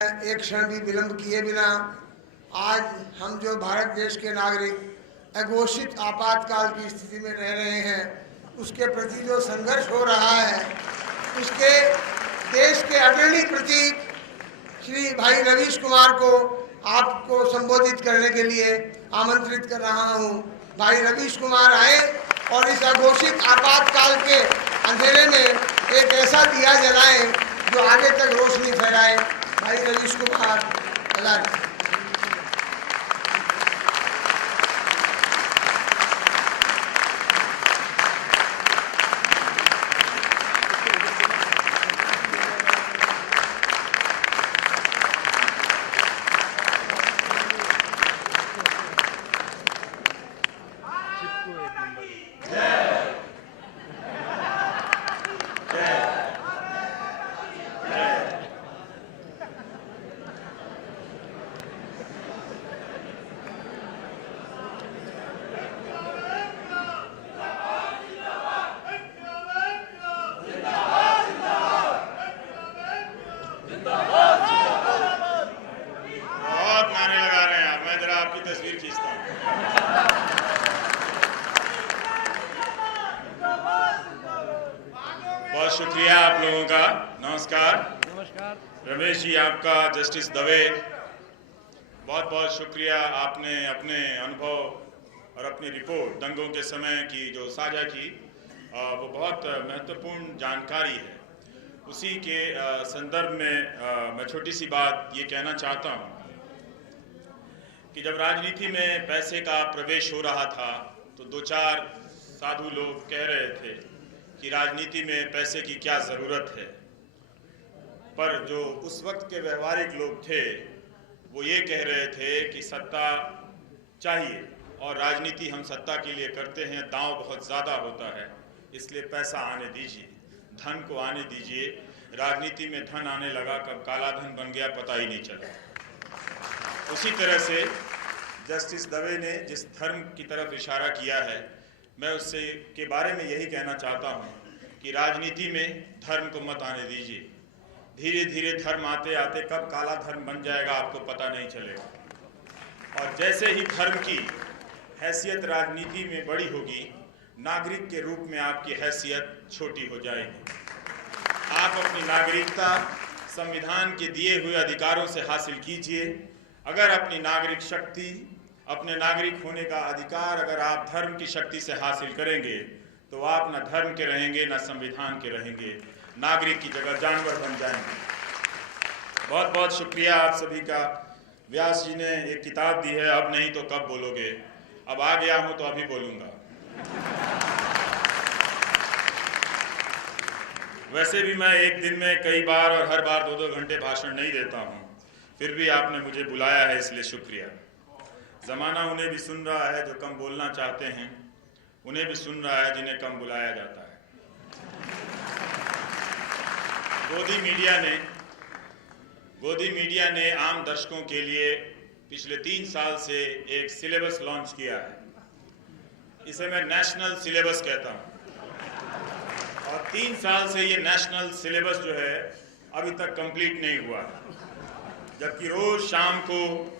एक क्षण भी विलंब किए बिना आज हम जो भारत देश के नागरिक अघोषित आपातकाल की स्थिति में रह रहे हैं, उसके प्रति जो संघर्ष हो रहा है, उसके देश के अग्रणी प्रतीक श्री भाई रवीश कुमार को आपको संबोधित करने के लिए आमंत्रित कर रहा हूं। भाई रवीश कुमार आए और इस अघोषित आपातकाल के अंधेरे में एक ऐसा दिया जलाएं जो आगे तक रोशनी फैलाए। भाई रवीश कुमार पधारें। बहुत शुक्रिया आप लोगों का। नमस्कार। रमेश जी, आपका जस्टिस दवे, बहुत बहुत शुक्रिया। आपने अपने अनुभव और अपनी रिपोर्ट दंगों के समय की जो साझा की, वो बहुत महत्वपूर्ण जानकारी है। उसी के संदर्भ में मैं छोटी सी बात ये कहना चाहता हूँ कि जब राजनीति में पैसे का प्रवेश हो रहा था तो दो चार साधु लोग कह रहे थे कि राजनीति में पैसे की क्या ज़रूरत है, पर जो उस वक्त के व्यवहारिक लोग थे वो ये कह रहे थे कि सत्ता चाहिए और राजनीति हम सत्ता के लिए करते हैं, दांव बहुत ज़्यादा होता है, इसलिए पैसा आने दीजिए, धन को आने दीजिए। राजनीति में धन आने लगा, कब काला धन बन गया पता ही नहीं चला। उसी तरह से जस्टिस दवे ने जिस धर्म की तरफ इशारा किया है, मैं उससे के बारे में यही कहना चाहता हूँ कि राजनीति में धर्म को मत आने दीजिए। धीरे धीरे धर्म आते आते कब काला धर्म बन जाएगा आपको पता नहीं चलेगा। और जैसे ही धर्म की हैसियत राजनीति में बड़ी होगी, नागरिक के रूप में आपकी हैसियत छोटी हो जाएगी। आप अपनी नागरिकता संविधान के दिए हुए अधिकारों से हासिल कीजिए। अगर अपनी नागरिक शक्ति, अपने नागरिक होने का अधिकार अगर आप धर्म की शक्ति से हासिल करेंगे तो आप न धर्म के रहेंगे न संविधान के रहेंगे, नागरिक की जगह जानवर बन जाएंगे। बहुत बहुत शुक्रिया आप सभी का। व्यास जी ने एक किताब दी है, अब नहीं तो कब बोलोगे। अब आ गया हूं तो अभी बोलूंगा। वैसे भी मैं एक दिन में कई बार और हर बार 2-2 घंटे भाषण नहीं देता हूं, फिर भी आपने मुझे बुलाया है, इसलिए शुक्रिया। ज़माना उन्हें भी सुन रहा है जो कम बोलना चाहते हैं, उन्हें भी सुन रहा है जिन्हें कम बुलाया जाता है। गोदी मीडिया ने आम दर्शकों के लिए पिछले 3 साल से एक सिलेबस लॉन्च किया है। इसे मैं नेशनल सिलेबस कहता हूँ। और 3 साल से ये नेशनल सिलेबस जो है अभी तक कंप्लीट नहीं हुआ, जबकि रोज शाम को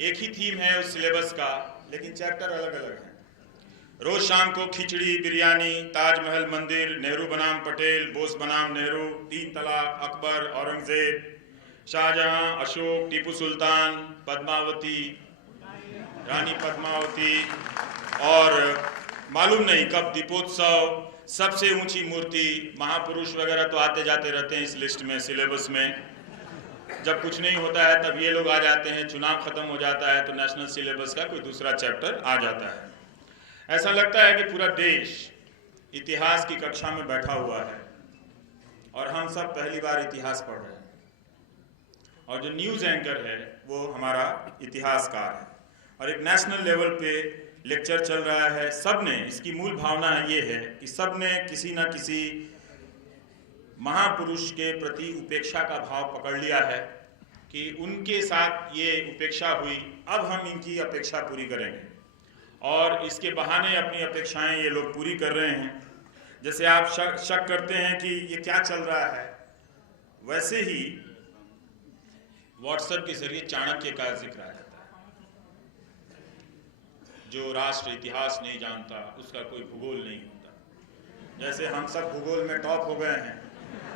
एक ही थीम है उस सिलेबस का, लेकिन चैप्टर अलग अलग हैं। रोज शाम को खिचड़ी, बिरयानी, ताजमहल मंदिर, नेहरू बनाम पटेल, बोस बनाम नेहरू, 3 तलाक, अकबर, औरंगजेब, शाहजहां, अशोक, टीपू सुल्तान, पद्मावती, रानी पद्मावती, और मालूम नहीं कब दीपोत्सव, सबसे ऊंची मूर्ति, महापुरुष वगैरह तो आते जाते रहते हैं इस लिस्ट में, सिलेबस में। जब कुछ नहीं होता है तब ये लोग आ जाते हैं, चुनाव खत्म हो जाता है तो नेशनल सिलेबस का कोई दूसरा चैप्टर आ जाता है। ऐसा लगता है कि पूरा देश इतिहास की कक्षा में बैठा हुआ है और हम सब पहली बार इतिहास पढ़ रहे हैं। और जो न्यूज़ एंकर है वो हमारा इतिहासकार है और एक नेशनल लेवल पे लेक्चर चल रहा है। सब ने, इसकी मूल भावना ये है कि सब ने किसी न किसी महापुरुष के प्रति उपेक्षा का भाव पकड़ लिया है कि उनके साथ ये उपेक्षा हुई, अब हम इनकी अपेक्षा पूरी करेंगे, और इसके बहाने अपनी अपेक्षाएं ये लोग पूरी कर रहे हैं। जैसे आप शक करते हैं कि ये क्या चल रहा है, वैसे ही व्हाट्सएप के जरिए चाणक्य का जिक्र आ जाता है। जो राष्ट्र इतिहास नहीं जानता उसका कोई भूगोल नहीं होता। जैसे हम सब भूगोल में टॉप हो गए हैं,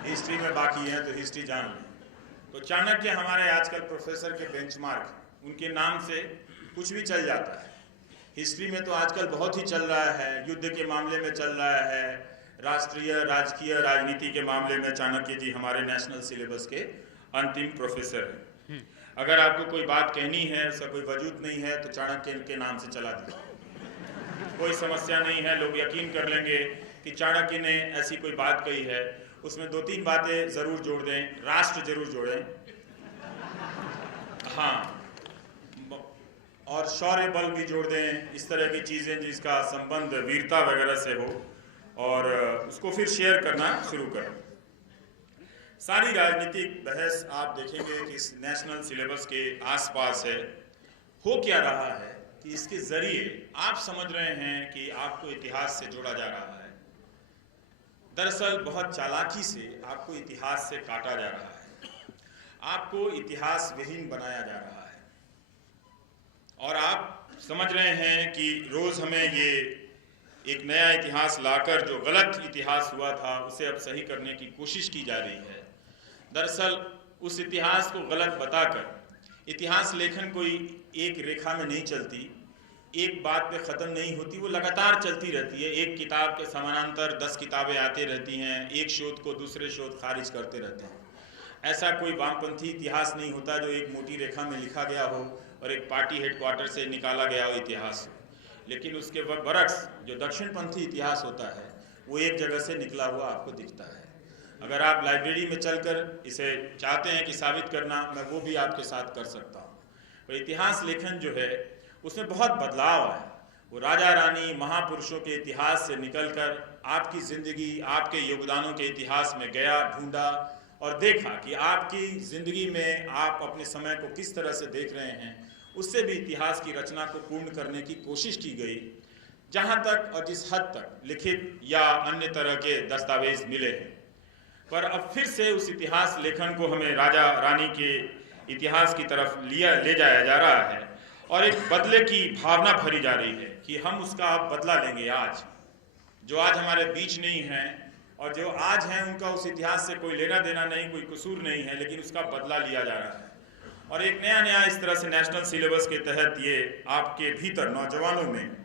हिस्ट्री में बाकी हैं, तो हिस्ट्री जान लें। तो चाणक्य हमारे आजकल प्रोफेसर के बेंचमार्क हैं, उनके नाम से कुछ भी चल जाता है। हिस्ट्री में तो आजकल बहुत ही चल रहा है, युद्ध के मामले में चल रहा है, राष्ट्रीय राजकीय राजनीति के मामले में चाणक्य जी हमारे नेशनल सिलेबस के अंतिम प्रोफेसर हैं। अगर आपको कोई बात कहनी है, उसका कोई वजूद नहीं है, तो चाणक्य के नाम से चला दीजिए, कोई समस्या नहीं है। लोग यकीन कर लेंगे कि चाणक्य ने ऐसी कोई बात कही है। उसमें 2-3 बातें जरूर जोड़ दें, राष्ट्र जरूर जोड़ें, हाँ, और शौर्य बल भी जोड़ दें, इस तरह की चीज़ें जिसका संबंध वीरता वगैरह से हो, और उसको फिर शेयर करना शुरू करें। सारी राजनीतिक बहस आप देखेंगे कि इस नेशनल सिलेबस के आसपास है। हो क्या रहा है कि इसके ज़रिए आप समझ रहे हैं कि आपको इतिहास से जोड़ा जा रहा है। दरअसल बहुत चालाकी से आपको इतिहास से काटा जा रहा है, आपको इतिहास विहीन बनाया जा रहा है, और आप समझ रहे हैं कि रोज़ हमें ये एक नया इतिहास लाकर जो गलत इतिहास हुआ था उसे अब सही करने की कोशिश की जा रही है। दरअसल उस इतिहास को गलत बताकर इतिहास लेखन कोई एक रेखा में नहीं चलती, एक बात पे ख़त्म नहीं होती, वो लगातार चलती रहती है। एक किताब के समानांतर 10 किताबें आती रहती हैं, एक शोध को दूसरे शोध खारिज करते रहते हैं। ऐसा कोई वामपंथी इतिहास नहीं होता जो एक मोटी रेखा में लिखा गया हो और एक पार्टी हेडक्वार्टर से निकाला गया हो इतिहास हो। लेकिन उसके बरक्स जो दक्षिणपंथी इतिहास होता है वो एक जगह से निकला हुआ आपको दिखता है। अगर आप लाइब्रेरी में चलकर इसे चाहते हैं कि साबित करना, मैं वो भी आपके साथ कर सकता हूँ। तो इतिहास लेखन जो है उसमें बहुत बदलाव आया। वो राजा रानी महापुरुषों के इतिहास से निकलकर आपकी ज़िंदगी, आपके योगदानों के इतिहास में गया, ढूंढा और देखा कि आपकी ज़िंदगी में आप अपने समय को किस तरह से देख रहे हैं। उससे भी इतिहास की रचना को पूर्ण करने की कोशिश की गई, जहाँ तक और जिस हद तक लिखित या अन्य तरह के दस्तावेज मिले हैं। पर अब फिर से उस इतिहास लेखन को हमें राजा रानी के इतिहास की तरफ ले जाया जा रहा है, और एक बदले की भावना भरी जा रही है कि हम उसका अब बदला लेंगे। आज जो आज हमारे बीच नहीं हैं और जो आज हैं उनका उस इतिहास से कोई लेना देना नहीं, कोई कसूर नहीं है, लेकिन उसका बदला लिया जा रहा है। और एक नया इस तरह से नेशनल सिलेबस के तहत ये आपके भीतर नौजवानों में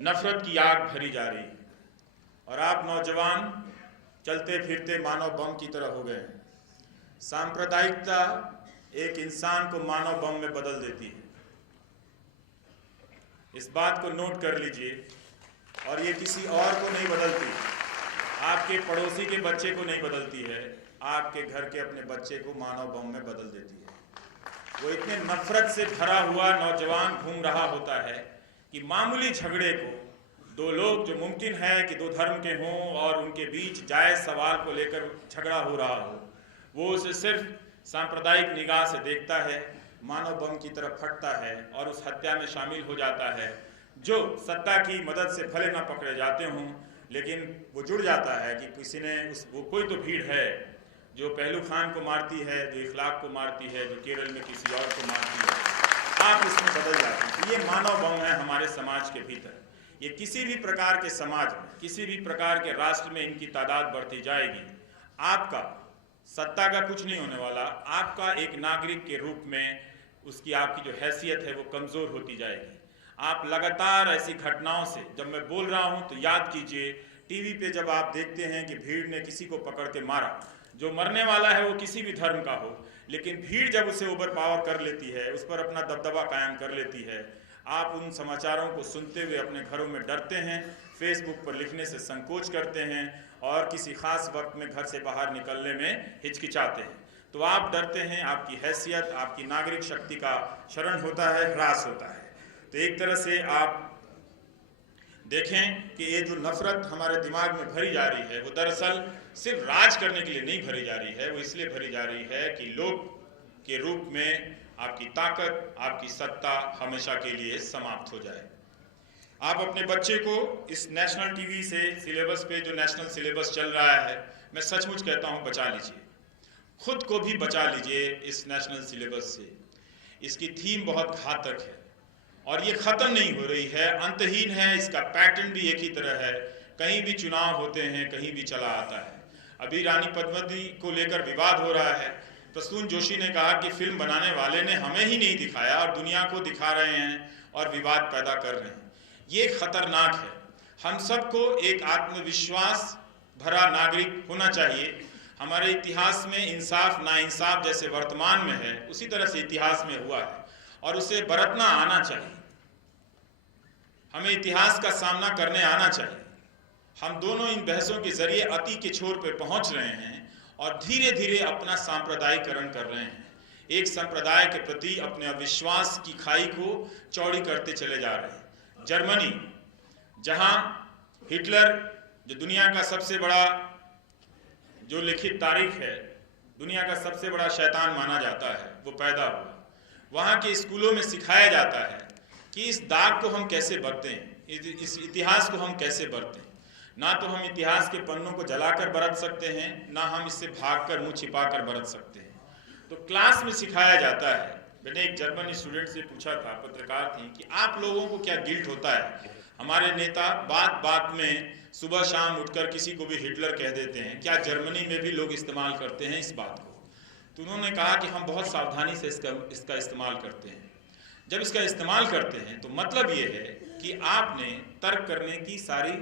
नफरत की आग भरी जा रही है, और आप नौजवान चलते फिरते मानव बम की तरह हो गए हैं। सांप्रदायिकता एक इंसान को मानव बम में बदल देती है, इस बात को नोट कर लीजिए। और ये किसी और को नहीं बदलती, आपके पड़ोसी के बच्चे को नहीं बदलती है, आपके घर के अपने बच्चे को मानव बम में बदल देती है। वो इतने नफरत से भरा हुआ नौजवान घूम रहा होता है कि मामूली झगड़े को, दो लोग जो मुमकिन है कि दो धर्म के हों और उनके बीच जायज़ सवाल को लेकर झगड़ा हो रहा हो, वो उसे सिर्फ सांप्रदायिक निगाह से देखता है, मानव बम की तरफ फटता है और उस हत्या में शामिल हो जाता है। जो सत्ता की मदद से भले ना पकड़े जाते हों, लेकिन वो जुड़ जाता है कि किसी ने वो कोई तो भीड़ है जो पहलू खान को मारती है, जो इखलाक को मारती है, जो केरल में किसी और को मारती है, आप इसमें बदल जाते हैं। ये मानव बम है हमारे समाज के भीतर। ये किसी भी प्रकार के समाज में, किसी भी प्रकार के राष्ट्र में इनकी तादाद बढ़ती जाएगी। आपका सत्ता का कुछ नहीं होने वाला, आपका एक नागरिक के रूप में उसकी आपकी जो हैसियत है वो कमज़ोर होती जाएगी। आप लगातार ऐसी घटनाओं से, जब मैं बोल रहा हूँ तो याद कीजिए, टीवी पे जब आप देखते हैं कि भीड़ ने किसी को पकड़ के मारा, जो मरने वाला है वो किसी भी धर्म का हो, लेकिन भीड़ जब उसे ओवर पावर कर लेती है, उस पर अपना दबदबा कायम कर लेती है, आप उन समाचारों को सुनते हुए अपने घरों में डरते हैं, फेसबुक पर लिखने से संकोच करते हैं और किसी खास वक्त में घर से बाहर निकलने में हिचकिचाते हैं। तो आप डरते हैं, आपकी हैसियत, आपकी नागरिक शक्ति का क्षरण होता है, ह्रास होता है। तो एक तरह से आप देखें कि ये जो नफरत हमारे दिमाग में भरी जा रही है वो दरअसल सिर्फ राज करने के लिए नहीं भरी जा रही है, वो इसलिए भरी जा रही है कि लोग के रूप में आपकी ताकत, आपकी सत्ता हमेशा के लिए समाप्त हो जाए। आप अपने बच्चे को इस नेशनल टीवी से सिलेबस पे, जो नेशनल सिलेबस चल रहा है, मैं सचमुच कहता हूँ बचा लीजिए। खुद को भी बचा लीजिए इस नेशनल सिलेबस से। इसकी थीम बहुत घातक है और ये ख़त्म नहीं हो रही है, अंतहीन है। इसका पैटर्न भी एक ही तरह है, कहीं भी चुनाव होते हैं, कहीं भी चला आता है। अभी रानी पद्मावती को लेकर विवाद हो रहा है। प्रसून जोशी ने कहा कि फिल्म बनाने वाले ने हमें ही नहीं दिखाया और दुनिया को दिखा रहे हैं और विवाद पैदा कर रहे हैं। ये खतरनाक है। हम सबको एक आत्मविश्वास भरा नागरिक होना चाहिए। हमारे इतिहास में इंसाफ नाइंसाफ जैसे वर्तमान में है, उसी तरह से इतिहास में हुआ है और उसे बरतना आना चाहिए। हमें इतिहास का सामना करने आना चाहिए। हम दोनों इन बहसों के जरिए अति के छोर पर पहुंच रहे हैं और धीरे धीरे अपना सांप्रदायिकरण कर रहे हैं। एक संप्रदाय के प्रति अपने अविश्वास की खाई को चौड़ी करते चले जा रहे हैं। जर्मनी, जहां हिटलर, जो दुनिया का सबसे बड़ा, जो लिखित तारीख है, दुनिया का सबसे बड़ा शैतान माना जाता है, वो पैदा हुआ। वहाँ के स्कूलों में सिखाया जाता है कि इस दाग को हम कैसे बरतें, इस इतिहास को हम कैसे बरतें। ना तो हम इतिहास के पन्नों को जलाकर बरत सकते हैं, ना हम इससे भागकर मुंह छिपाकर बरत सकते हैं। तो क्लास में सिखाया जाता है। मैंने एक जर्मन स्टूडेंट से पूछा था, पत्रकार थी, कि आप लोगों को क्या गिल्ट होता है, हमारे नेता बात बात में सुबह शाम उठकर किसी को भी हिटलर कह देते हैं, क्या जर्मनी में भी लोग इस्तेमाल करते हैं इस बात को? तो उन्होंने कहा कि हम बहुत सावधानी से इसका इस्तेमाल करते हैं। जब इसका इस्तेमाल करते हैं तो मतलब ये है कि आपने तर्क करने की सारी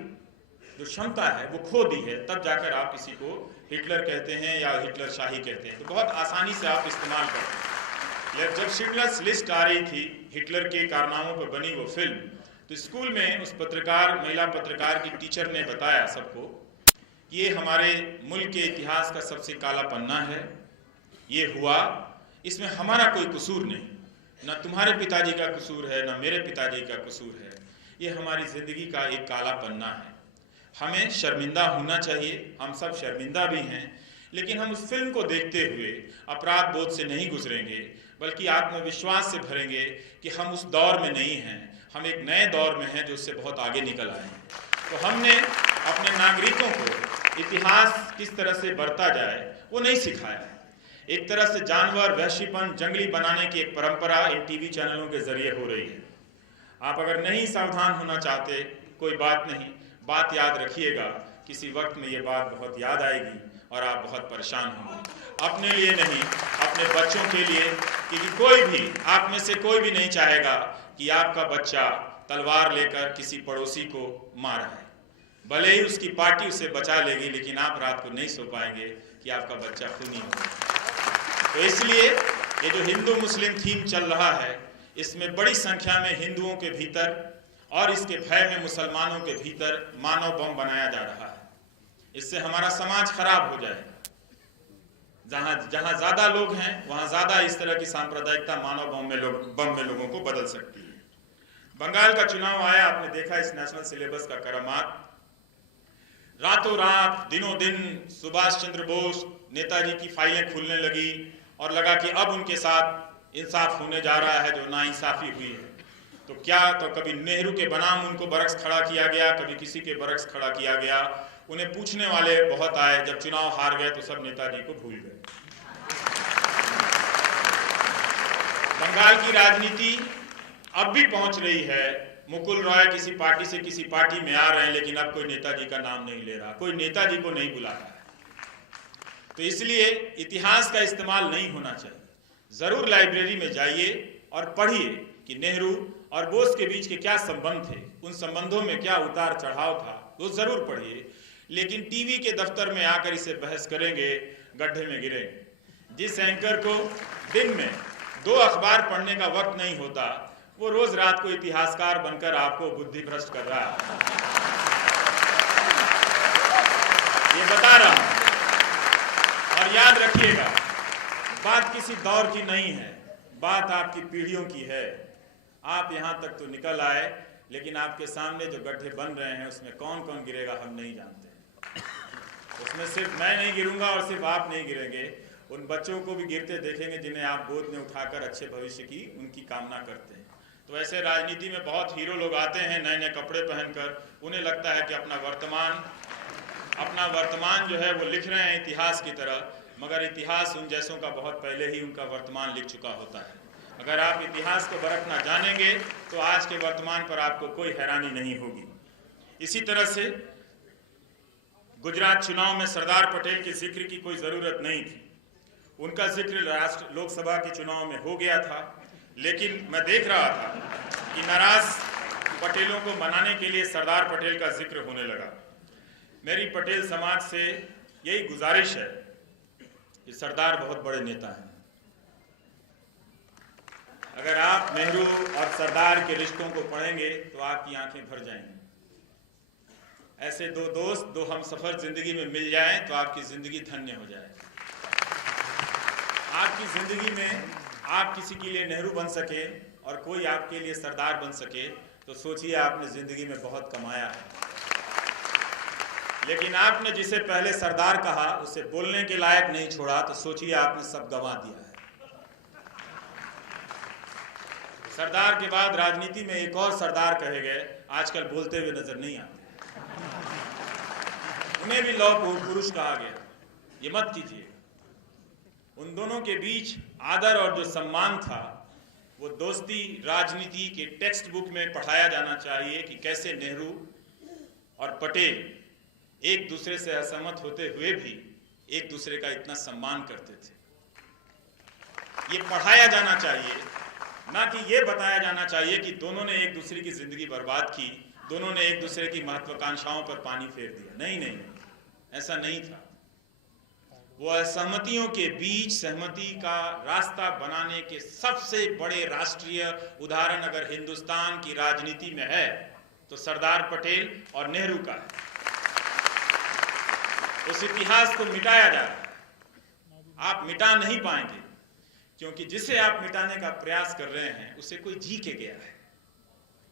जो क्षमता है वो खो दी है, तब जाकर आप किसी को हिटलर कहते हैं या हिटलर शाही कहते हैं। तो बहुत आसानी से आप इस्तेमाल करते हैं। जब शिंडलर्स लिस्ट आ रही थी, हिटलर के कारनामों पर बनी वो फिल्म, तो स्कूल में उस पत्रकार, महिला पत्रकार की टीचर ने बताया सबको कि ये हमारे मुल्क के इतिहास का सबसे काला पन्ना है, ये हुआ, इसमें हमारा कोई कसूर नहीं, ना तुम्हारे पिताजी का कसूर है, ना मेरे पिताजी का कसूर है, ये हमारी ज़िंदगी का एक काला पन्ना है। हमें शर्मिंदा होना चाहिए, हम सब शर्मिंदा भी हैं, लेकिन हम उस फिल्म को देखते हुए अपराध बोध से नहीं गुजरेंगे, बल्कि आत्मविश्वास से भरेंगे कि हम उस दौर में नहीं हैं, हम एक नए दौर में हैं जो उससे बहुत आगे निकल आए हैं। तो हमने अपने नागरिकों को इतिहास किस तरह से बरता जाए वो नहीं सिखाया है। एक तरह से जानवर, वहशीपन, जंगली बनाने की एक परंपरा इन टीवी चैनलों के जरिए हो रही है। आप अगर नहीं सावधान होना चाहते, कोई बात नहीं, बात याद रखिएगा, किसी वक्त में ये बात बहुत याद आएगी और आप बहुत परेशान होंगे। अपने लिए नहीं, अपने बच्चों के लिए, क्योंकि कोई भी, आप में से कोई भी नहीं चाहेगा कि आपका बच्चा तलवार लेकर किसी पड़ोसी को मारा है। भले ही उसकी पार्टी उसे बचा लेगी, लेकिन आप रात को नहीं सो पाएंगे कि आपका बच्चा खूनी होगा। तो इसलिए ये जो हिंदू मुस्लिम थीम चल रहा है, इसमें बड़ी संख्या में हिंदुओं के भीतर और इसके भय में मुसलमानों के भीतर मानव बम बनाया जा रहा है। इससे हमारा समाज खराब हो जाएगा। जहां ज्यादा लोग हैं वहां ज्यादा इस तरह की सांप्रदायिकता मानव बम में लोगों को बदल सकती है। बंगाल का चुनाव आया, आपने देखा इस नेशनल सिलेबस का करामात। रातों रात, दिनों दिन सुभाष चंद्र बोस, नेताजी की फाइलें खुलने लगी और लगा कि अब उनके साथ इंसाफ होने जा रहा है जो नाइंसाफी हुई है। तो क्या, तो कभी नेहरू के बनाम उनको बरक्स खड़ा किया गया, कभी किसी के बरक्स खड़ा किया गया। उन्हें पूछने वाले बहुत आए, जब चुनाव हार गए तो सब नेताजी को भूल गए। बंगाल की राजनीति अब भी पहुंच रही है, मुकुल रॉय किसी पार्टी से किसी पार्टी में आ रहे हैं, लेकिन अब कोई नेताजी का नाम नहीं ले रहा, कोई नेताजी को नहीं बुला रहा है। तो इसलिए इतिहास का इस्तेमाल नहीं होना चाहिए। जरूर लाइब्रेरी में जाइए और पढ़िए कि नेहरू और बोस के बीच के क्या संबंध थे, उन संबंधों में क्या उतार चढ़ाव था, वो जरूर पढ़िए। लेकिन टीवी के दफ्तर में आकर इसे बहस करेंगे, गड्ढे में गिरेंगे। जिस एंकर को दिन में 2 अखबार पढ़ने का वक्त नहीं होता, वो रोज रात को इतिहासकार बनकर आपको बुद्धि भ्रष्ट कर रहा है। ये बता रहा हूं। और याद रखिएगा, बात किसी दौर की नहीं है, बात आपकी पीढ़ियों की है। आप यहां तक तो निकल आए, लेकिन आपके सामने जो गड्ढे बन रहे हैं उसमें कौन कौन गिरेगा हम नहीं जानते। उसमें सिर्फ मैं नहीं गिरूंगा और सिर्फ आप नहीं गिरेंगे, उन बच्चों को भी गिरते देखेंगे जिन्हें आप गोद में उठाकर अच्छे भविष्य की उनकी कामना करते हैं। तो ऐसे राजनीति में बहुत हीरो लोग आते हैं नए नए कपड़े पहनकर, उन्हें लगता है कि अपना वर्तमान जो है वो लिख रहे हैं इतिहास की तरह। मगर इतिहास उन जैसों का बहुत पहले ही उनका वर्तमान लिख चुका होता है। अगर आप इतिहास को परखना जानेंगे तो आज के वर्तमान पर आपको कोई हैरानी नहीं होगी। इसी तरह से गुजरात चुनाव में सरदार पटेल के जिक्र की कोई ज़रूरत नहीं थी। उनका जिक्र लोकसभा के चुनाव में हो गया था, लेकिन मैं देख रहा था कि नाराज पटेलों को मनाने के लिए सरदार पटेल का जिक्र होने लगा। मेरी पटेल समाज से यही गुजारिश है कि सरदार बहुत बड़े नेता हैं। अगर आप नेहरू और सरदार के रिश्तों को पढ़ेंगे तो आपकी आंखें भर जाएंगी। ऐसे दो दोस्त, दो हमसफर जिंदगी में मिल जाएं तो आपकी जिंदगी धन्य हो जाए। आपकी जिंदगी में आप किसी के लिए नेहरू बन सके और कोई आपके लिए सरदार बन सके तो सोचिए आपने जिंदगी में बहुत कमाया है। लेकिन आपने जिसे पहले सरदार कहा उसे बोलने के लायक नहीं छोड़ा तो सोचिए आपने सब गंवा दिया है। सरदार के बाद राजनीति में एक और सरदार कहे गए, आजकल बोलते हुए नजर नहीं आते। उन्हें भी लौह पुरुष कहा गया। ये मत कीजिए। उन दोनों के बीच आदर और जो सम्मान था वो दोस्ती राजनीति के टेक्स्ट बुक में पढ़ाया जाना चाहिए कि कैसे नेहरू और पटेल एक दूसरे से असहमत होते हुए भी एक दूसरे का इतना सम्मान करते थे। ये पढ़ाया जाना चाहिए, ना कि ये बताया जाना चाहिए कि दोनों ने एक दूसरे की जिंदगी बर्बाद की, दोनों ने एक दूसरे की महत्वाकांक्षाओं पर पानी फेर दिया। नहीं नहीं, ऐसा नहीं था। वो असहमतियों के बीच सहमति का रास्ता बनाने के सबसे बड़े राष्ट्रीय उदाहरण अगर हिंदुस्तान की राजनीति में है तो सरदार पटेल और नेहरू का है। उस इतिहास को मिटाया जा रहा है। आप मिटा नहीं पाएंगे, क्योंकि जिसे आप मिटाने का प्रयास कर रहे हैं उसे कोई जी के गया है।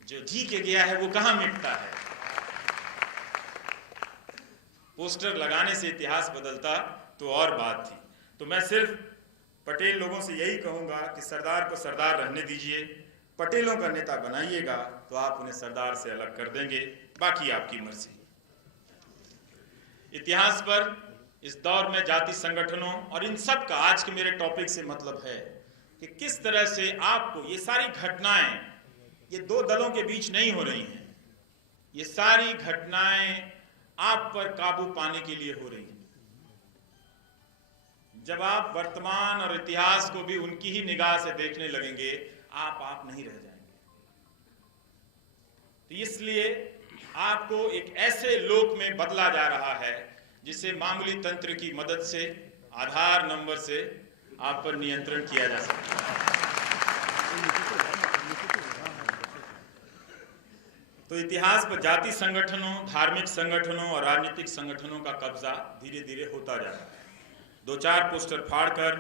जो जी के गया है वो कहां मिटता है। पोस्टर लगाने से इतिहास बदलता तो और बात थी। तो मैं सिर्फ पटेल लोगों से यही कहूंगा कि सरदार को सरदार रहने दीजिए, पटेलों का नेता बनाइएगा तो आप उन्हें सरदार से अलग कर देंगे, बाकी आपकी मर्जी। इतिहास पर इस दौर में जाति संगठनों और इन सब का आज के मेरे टॉपिक से मतलब है कि किस तरह से आपको ये सारी घटनाएं, ये दो दलों के बीच नहीं हो रही हैं, ये सारी घटनाएं आप पर काबू पाने के लिए हो रही हैं। जब आप वर्तमान और इतिहास को भी उनकी ही निगाह से देखने लगेंगे, आप नहीं रह जाएंगे। तो इसलिए आपको एक ऐसे लोक में बदला जा रहा है जिसे मामूली तंत्र की मदद से, आधार नंबर से आप पर नियंत्रण किया जा सकता है। तो इतिहास पर जाति संगठनों, धार्मिक संगठनों और राजनीतिक संगठनों का कब्जा धीरे धीरे होता जा रहा है। दो चार पोस्टर फाड़कर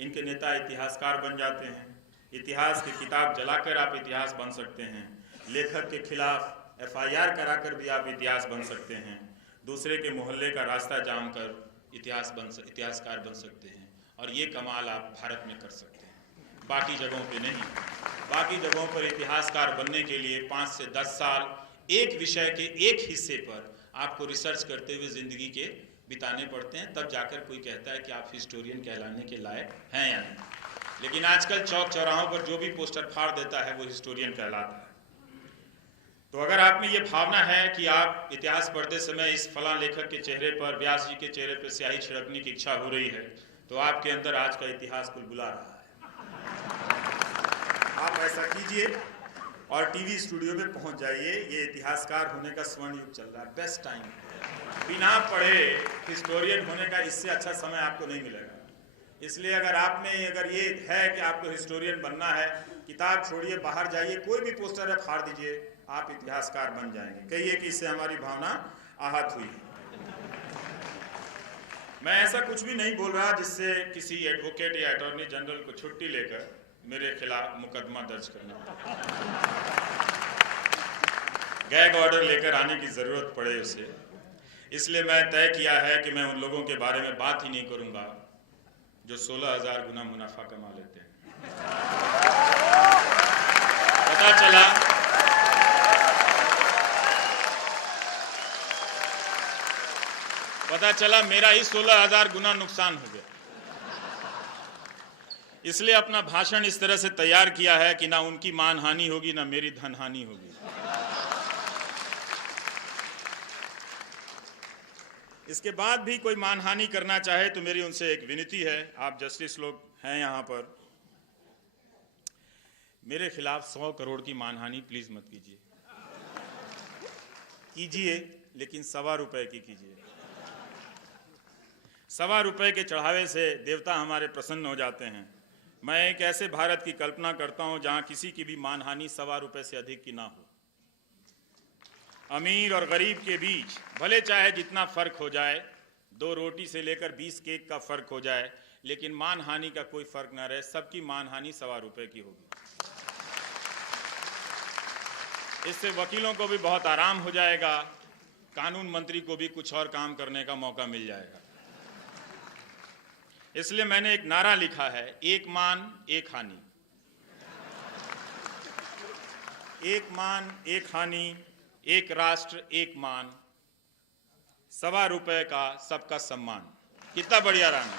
इनके नेता इतिहासकार बन जाते हैं। इतिहास की किताब जलाकर आप इतिहास बन सकते हैं। लेखक के खिलाफ FIR कराकर भी आप इतिहास बन सकते हैं। दूसरे के मोहल्ले का रास्ता जाम कर इतिहासकार बन सकते हैं। और ये कमाल आप भारत में कर सकते हैं, बाकी जगहों पे नहीं। बाकी जगहों पर इतिहासकार बनने के लिए 5 से 10 साल एक विषय के एक हिस्से पर आपको रिसर्च करते हुए जिंदगी के बिताने पड़ते हैं, तब जाकर कोई कहता है कि आप हिस्टोरियन कहलाने के लायक हैं या नहीं। लेकिन आजकल चौक चौराहों पर जो भी पोस्टर फाड़ देता है वो हिस्टोरियन कहलाता है। तो अगर आप में ये भावना है कि आप इतिहास पढ़ते समय इस फलां लेखक के चेहरे पर, व्यास जी के चेहरे पर स्याही छिड़कने की इच्छा हो रही है, तो आपके अंदर आज का इतिहास कुल बुला रहा है। आप ऐसा कीजिए और टीवी स्टूडियो में पहुंच जाइए। ये इतिहासकार होने का स्वर्ण युग चल रहा है, बेस्ट टाइम। बिना पढ़े हिस्टोरियन होने का इससे अच्छा समय आपको नहीं मिलेगा। इसलिए अगर ये है कि आपको हिस्टोरियन बनना है, किताब छोड़िए, बाहर जाइए, कोई भी पोस्टर है फाड़ दीजिए, आप इतिहासकार बन जाएंगे। कहिए कि इससे हमारी भावना आहत हुई। मैं ऐसा कुछ भी नहीं बोल रहा जिससे किसी एडवोकेट या अटॉर्नी जनरल को छुट्टी लेकर मेरे खिलाफ मुकदमा दर्ज करना, गैग ऑर्डर लेकर आने की जरूरत पड़े उसे। इसलिए मैं तय किया है कि मैं उन लोगों के बारे में बात ही नहीं करूंगा जो 16,000 गुना मुनाफा कमा लेते हैं। पता चला मेरा ही 16,000 गुना नुकसान हो गया। इसलिए अपना भाषण इस तरह से तैयार किया है कि ना उनकी मानहानि होगी ना मेरी धनहानि होगी। इसके बाद भी कोई मानहानि करना चाहे तो मेरी उनसे एक विनती है, आप जस्टिस लोग हैं यहाँ पर, मेरे खिलाफ 100 करोड़ की मानहानि प्लीज मत कीजिए। कीजिए लेकिन ₹1.25 की कीजिए। ₹1.25 के चढ़ावे से देवता हमारे प्रसन्न हो जाते हैं। मैं एक ऐसे भारत की कल्पना करता हूं जहां किसी की भी मानहानि ₹1.25 से अधिक की ना हो। अमीर और गरीब के बीच भले चाहे जितना फर्क हो जाए, 2 रोटी से लेकर 20 केक का फर्क हो जाए, लेकिन मानहानि का कोई फर्क ना रहे, सबकी मानहानि ₹1.25 की होगी। इससे वकीलों को भी बहुत आराम हो जाएगा, कानून मंत्री को भी कुछ और काम करने का मौका मिल जाएगा। इसलिए मैंने एक नारा लिखा है, एक मान एक हानि। एक मान एक हानि, एक राष्ट्र एक मान, ₹1.25 का सबका सम्मान। कितना बढ़िया गाना।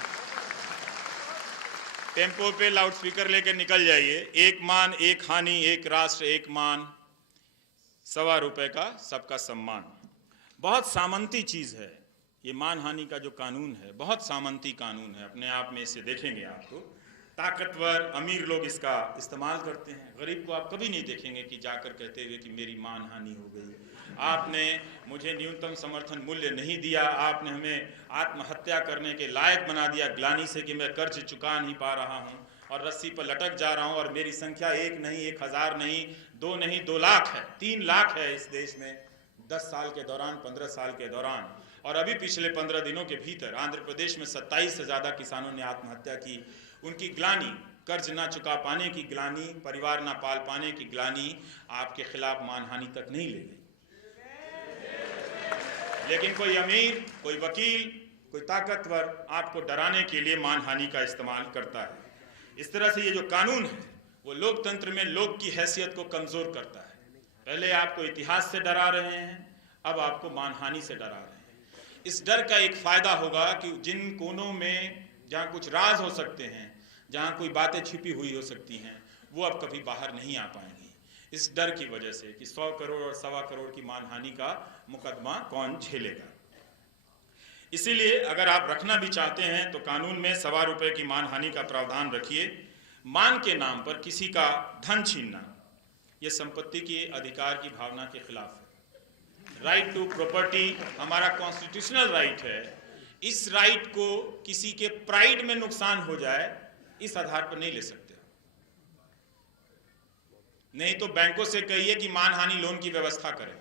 टेम्पो पे लाउड स्पीकर लेकर निकल जाइए। एक मान एक हानि, एक राष्ट्र एक मान, ₹1.25 का सबका सम्मान। बहुत सामंती चीज है ये मानहानि का जो कानून है, बहुत सामंती कानून है अपने आप में। इसे देखेंगे आप तो ताकतवर अमीर लोग इसका इस्तेमाल करते हैं। गरीब को आप कभी नहीं देखेंगे कि जाकर कहते हुए कि मेरी मानहानि हो गई, आपने मुझे न्यूनतम समर्थन मूल्य नहीं दिया, आपने हमें आत्महत्या करने के लायक बना दिया ग्लानि से कि मैं कर्ज चुका नहीं पा रहा हूँ और रस्सी पर लटक जा रहा हूँ और मेरी संख्या 1 नहीं, 1000 नहीं, 2 नहीं, 2 लाख है, 3 लाख है इस देश में 10 साल के दौरान, 15 साल के दौरान। और अभी पिछले 15 दिनों के भीतर आंध्र प्रदेश में 27 से ज़्यादा किसानों ने आत्महत्या की। उनकी ग्लानि, कर्ज ना चुका पाने की ग्लानि, परिवार ना पाल पाने की ग्लानि आपके खिलाफ मानहानि तक नहीं ले गई। लेकिन कोई अमीर, कोई वकील, कोई ताकतवर आपको डराने के लिए मानहानि का इस्तेमाल करता है। इस तरह से ये जो कानून है वो लोकतंत्र में लोक की हैसियत को कमजोर करता है। पहले आपको इतिहास से डरा रहे हैं, अब आपको मानहानि से डरा रहे हैं। इस डर का एक फायदा होगा कि जिन कोनों में जहाँ कुछ राज हो सकते हैं, जहाँ कोई बातें छिपी हुई हो सकती हैं, वो अब कभी बाहर नहीं आ पाएंगी। इस डर की वजह से कि 100 करोड़ और 1.25 करोड़ की मानहानि का मुकदमा कौन झेलेगा। इसीलिए अगर आप रखना भी चाहते हैं तो कानून में ₹1.25 की मानहानि का प्रावधान रखिए। मान के नाम पर किसी का धन छीनना यह संपत्ति के अधिकार की भावना के खिलाफ है। राइट टू प्रॉपर्टी हमारा कॉन्स्टिट्यूशनल राइट है। इस राइट को किसी के प्राइड में नुकसान हो जाए, इस आधार पर नहीं ले सकते। नहीं तो बैंकों से कहिए कि मानहानि लोन की व्यवस्था करें,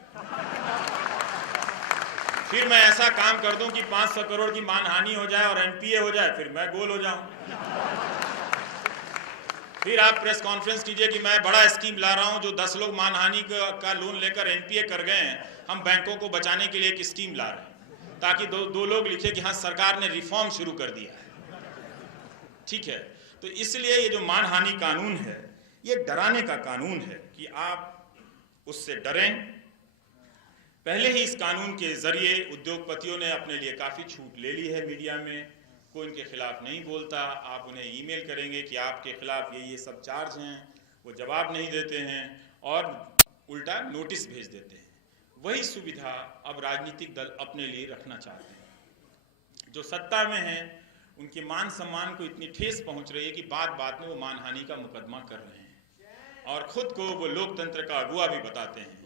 फिर मैं ऐसा काम कर दूं कि 500 करोड़ की मानहानि हो जाए और एनपीए हो जाए, फिर मैं गोल हो जाऊं। फिर आप प्रेस कॉन्फ्रेंस कीजिए कि मैं बड़ा स्कीम ला रहा हूं, जो 10 लोग मानहानि का लोन लेकर एनपीए कर गए हैं, हम बैंकों को बचाने के लिए एक स्कीम ला रहे हैं, ताकि दो लोग लिखे कि हाँ सरकार ने रिफॉर्म शुरू कर दिया है। ठीक है, तो इसलिए ये जो मानहानि कानून है ये डराने का कानून है कि आप उससे डरें। पहले ही इस कानून के जरिए उद्योगपतियों ने अपने लिए काफी छूट ले ली है। मीडिया में कोई इनके खिलाफ नहीं बोलता। आप उन्हें ईमेल करेंगे कि आपके खिलाफ ये सब चार्ज हैं, वो जवाब नहीं देते हैं और उल्टा नोटिस भेज देते हैं। वही सुविधा अब राजनीतिक दल अपने लिए रखना चाहते हैं। जो सत्ता में हैं उनके मान सम्मान को इतनी ठेस पहुंच रही है कि बात बात में वो मानहानि का मुकदमा कर रहे हैं और खुद को वो लोकतंत्र का अगुवा भी बताते हैं।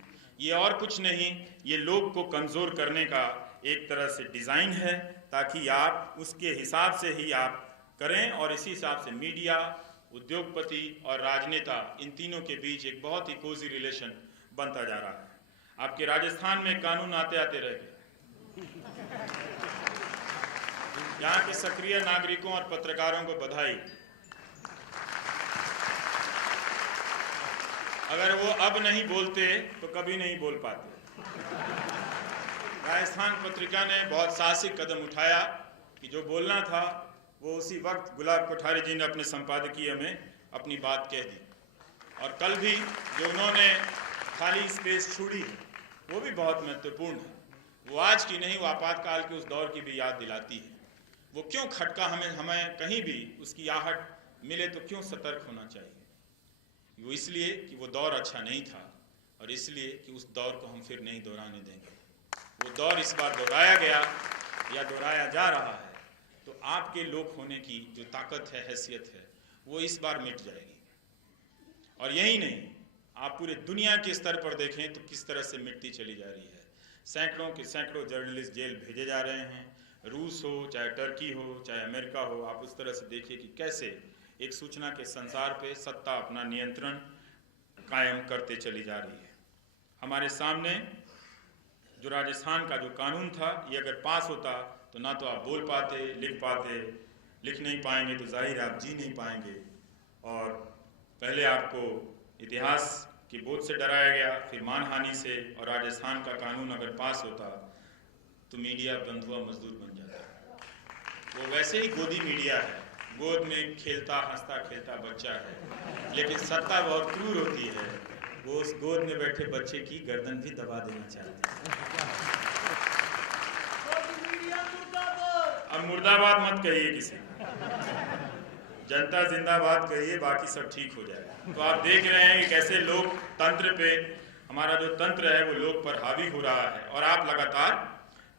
ये और कुछ नहीं, ये लोग को कमजोर करने का एक तरह से डिजाइन है, ताकि आप उसके हिसाब से ही आप करें और इसी हिसाब से मीडिया, उद्योगपति और राजनेता, इन तीनों के बीच एक बहुत ही कोजी रिलेशन बनता जा रहा है। आपके राजस्थान में कानून आते आते रह गए। यहाँ के सक्रिय नागरिकों और पत्रकारों को बधाई। अगर वो अब नहीं बोलते तो कभी नहीं बोल पाते। राजस्थान पत्रिका ने बहुत साहसिक कदम उठाया कि जो बोलना था वो उसी वक्त गुलाब कोठारी जी ने अपने संपादकीय में अपनी बात कह दी। और कल भी जो उन्होंने खाली स्पेस छोड़ी है वो भी बहुत महत्वपूर्ण है। वो आज की नहीं, वो आपातकाल के उस दौर की भी याद दिलाती है। वो क्यों खटका हमें कहीं भी उसकी आहट मिले तो क्यों सतर्क होना चाहिए? वो इसलिए कि वो दौर अच्छा नहीं था और इसलिए कि उस दौर को हम फिर नहीं दोहराने देंगे। वो दौर इस बार दोहराया गया या दोहराया जा रहा है तो आपके लोक होने की जो ताकत है, हैसियत है, वो इस बार मिट जाएगी। और यही नहीं, आप पूरे दुनिया के स्तर पर देखें तो किस तरह से मिटती चली जा रही है। सैकड़ों के सैकड़ों जर्नलिस्ट जेल भेजे जा रहे हैं, रूस हो, चाहे टर्की हो, चाहे अमेरिका हो। आप उस तरह से देखिए कि कैसे एक सूचना के संसार पे सत्ता अपना नियंत्रण कायम करते चली जा रही है। हमारे सामने जो राजस्थान का जो कानून था, ये अगर पास होता तो ना तो आप बोल पाते, लिख पाते, लिख नहीं पाएंगे तो जाहिर आप जी नहीं पाएंगे। और पहले आपको इतिहास की बोझ से डराया गया, फिर मानहानि से, और राजस्थान का कानून अगर पास होता तो मीडिया बंधुआ मजदूर बन जाता। वो वैसे ही गोदी मीडिया है, गोद में खेलता हंसता खेलता बच्चा है, लेकिन सत्ता बहुत क्रूर होती है, वो उस गोद में बैठे बच्चे की गर्दन भी दबा देना चाहते हैं। अब मुर्दाबाद मत कहिए किसी, जनता जिंदाबाद कहिए, बाकी सब ठीक हो जाएगा। तो आप देख रहे हैं कि कैसे लोग तंत्र पे, हमारा जो तंत्र है वो लोग पर हावी हो रहा है और आप लगातार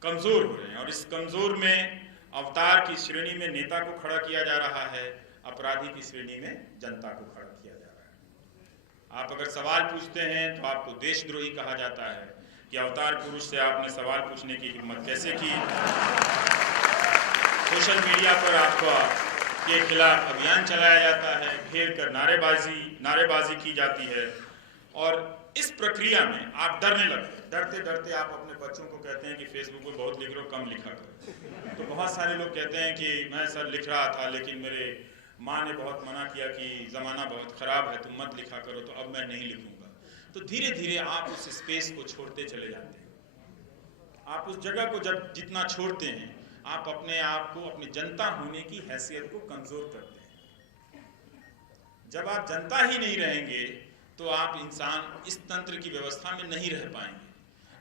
कमजोर हो रहे हैं। और इस कमजोर में अवतार की श्रेणी में नेता को खड़ा किया जा रहा है, अपराधी की श्रेणी में जनता को खड़ा किया जा रहा है। आप अगर सवाल पूछते हैं तो आपको देशद्रोही कहा जाता है कि अवतार पुरुष से आपने सवाल पूछने की हिम्मत कैसे की। सोशल मीडिया पर आपका के खिलाफ अभियान चलाया जाता है, घेर कर नारेबाजी की जाती है। और इस प्रक्रिया में आप डरने लगते हैं। डरते डरते आप अपने बच्चों को कहते हैं कि फेसबुक पे बहुत लिख रहे हो, कम लिखा करो। तो बहुत सारे लोग कहते हैं कि मैं सर लिख रहा था लेकिन मेरे माँ ने बहुत मना किया कि ज़माना बहुत ख़राब है, तुम मत लिखा करो, तो अब मैं नहीं लिखूंगा। तो धीरे धीरे आप उस स्पेस को छोड़ते चले जाते हैं। आप उस जगह को जब जितना छोड़ते हैं, आप अपने आप को, अपनी जनता होने की हैसियत को कमज़ोर करते हैं। जब आप जनता ही नहीं रहेंगे तो आप इंसान इस तंत्र की व्यवस्था में नहीं रह पाएंगे।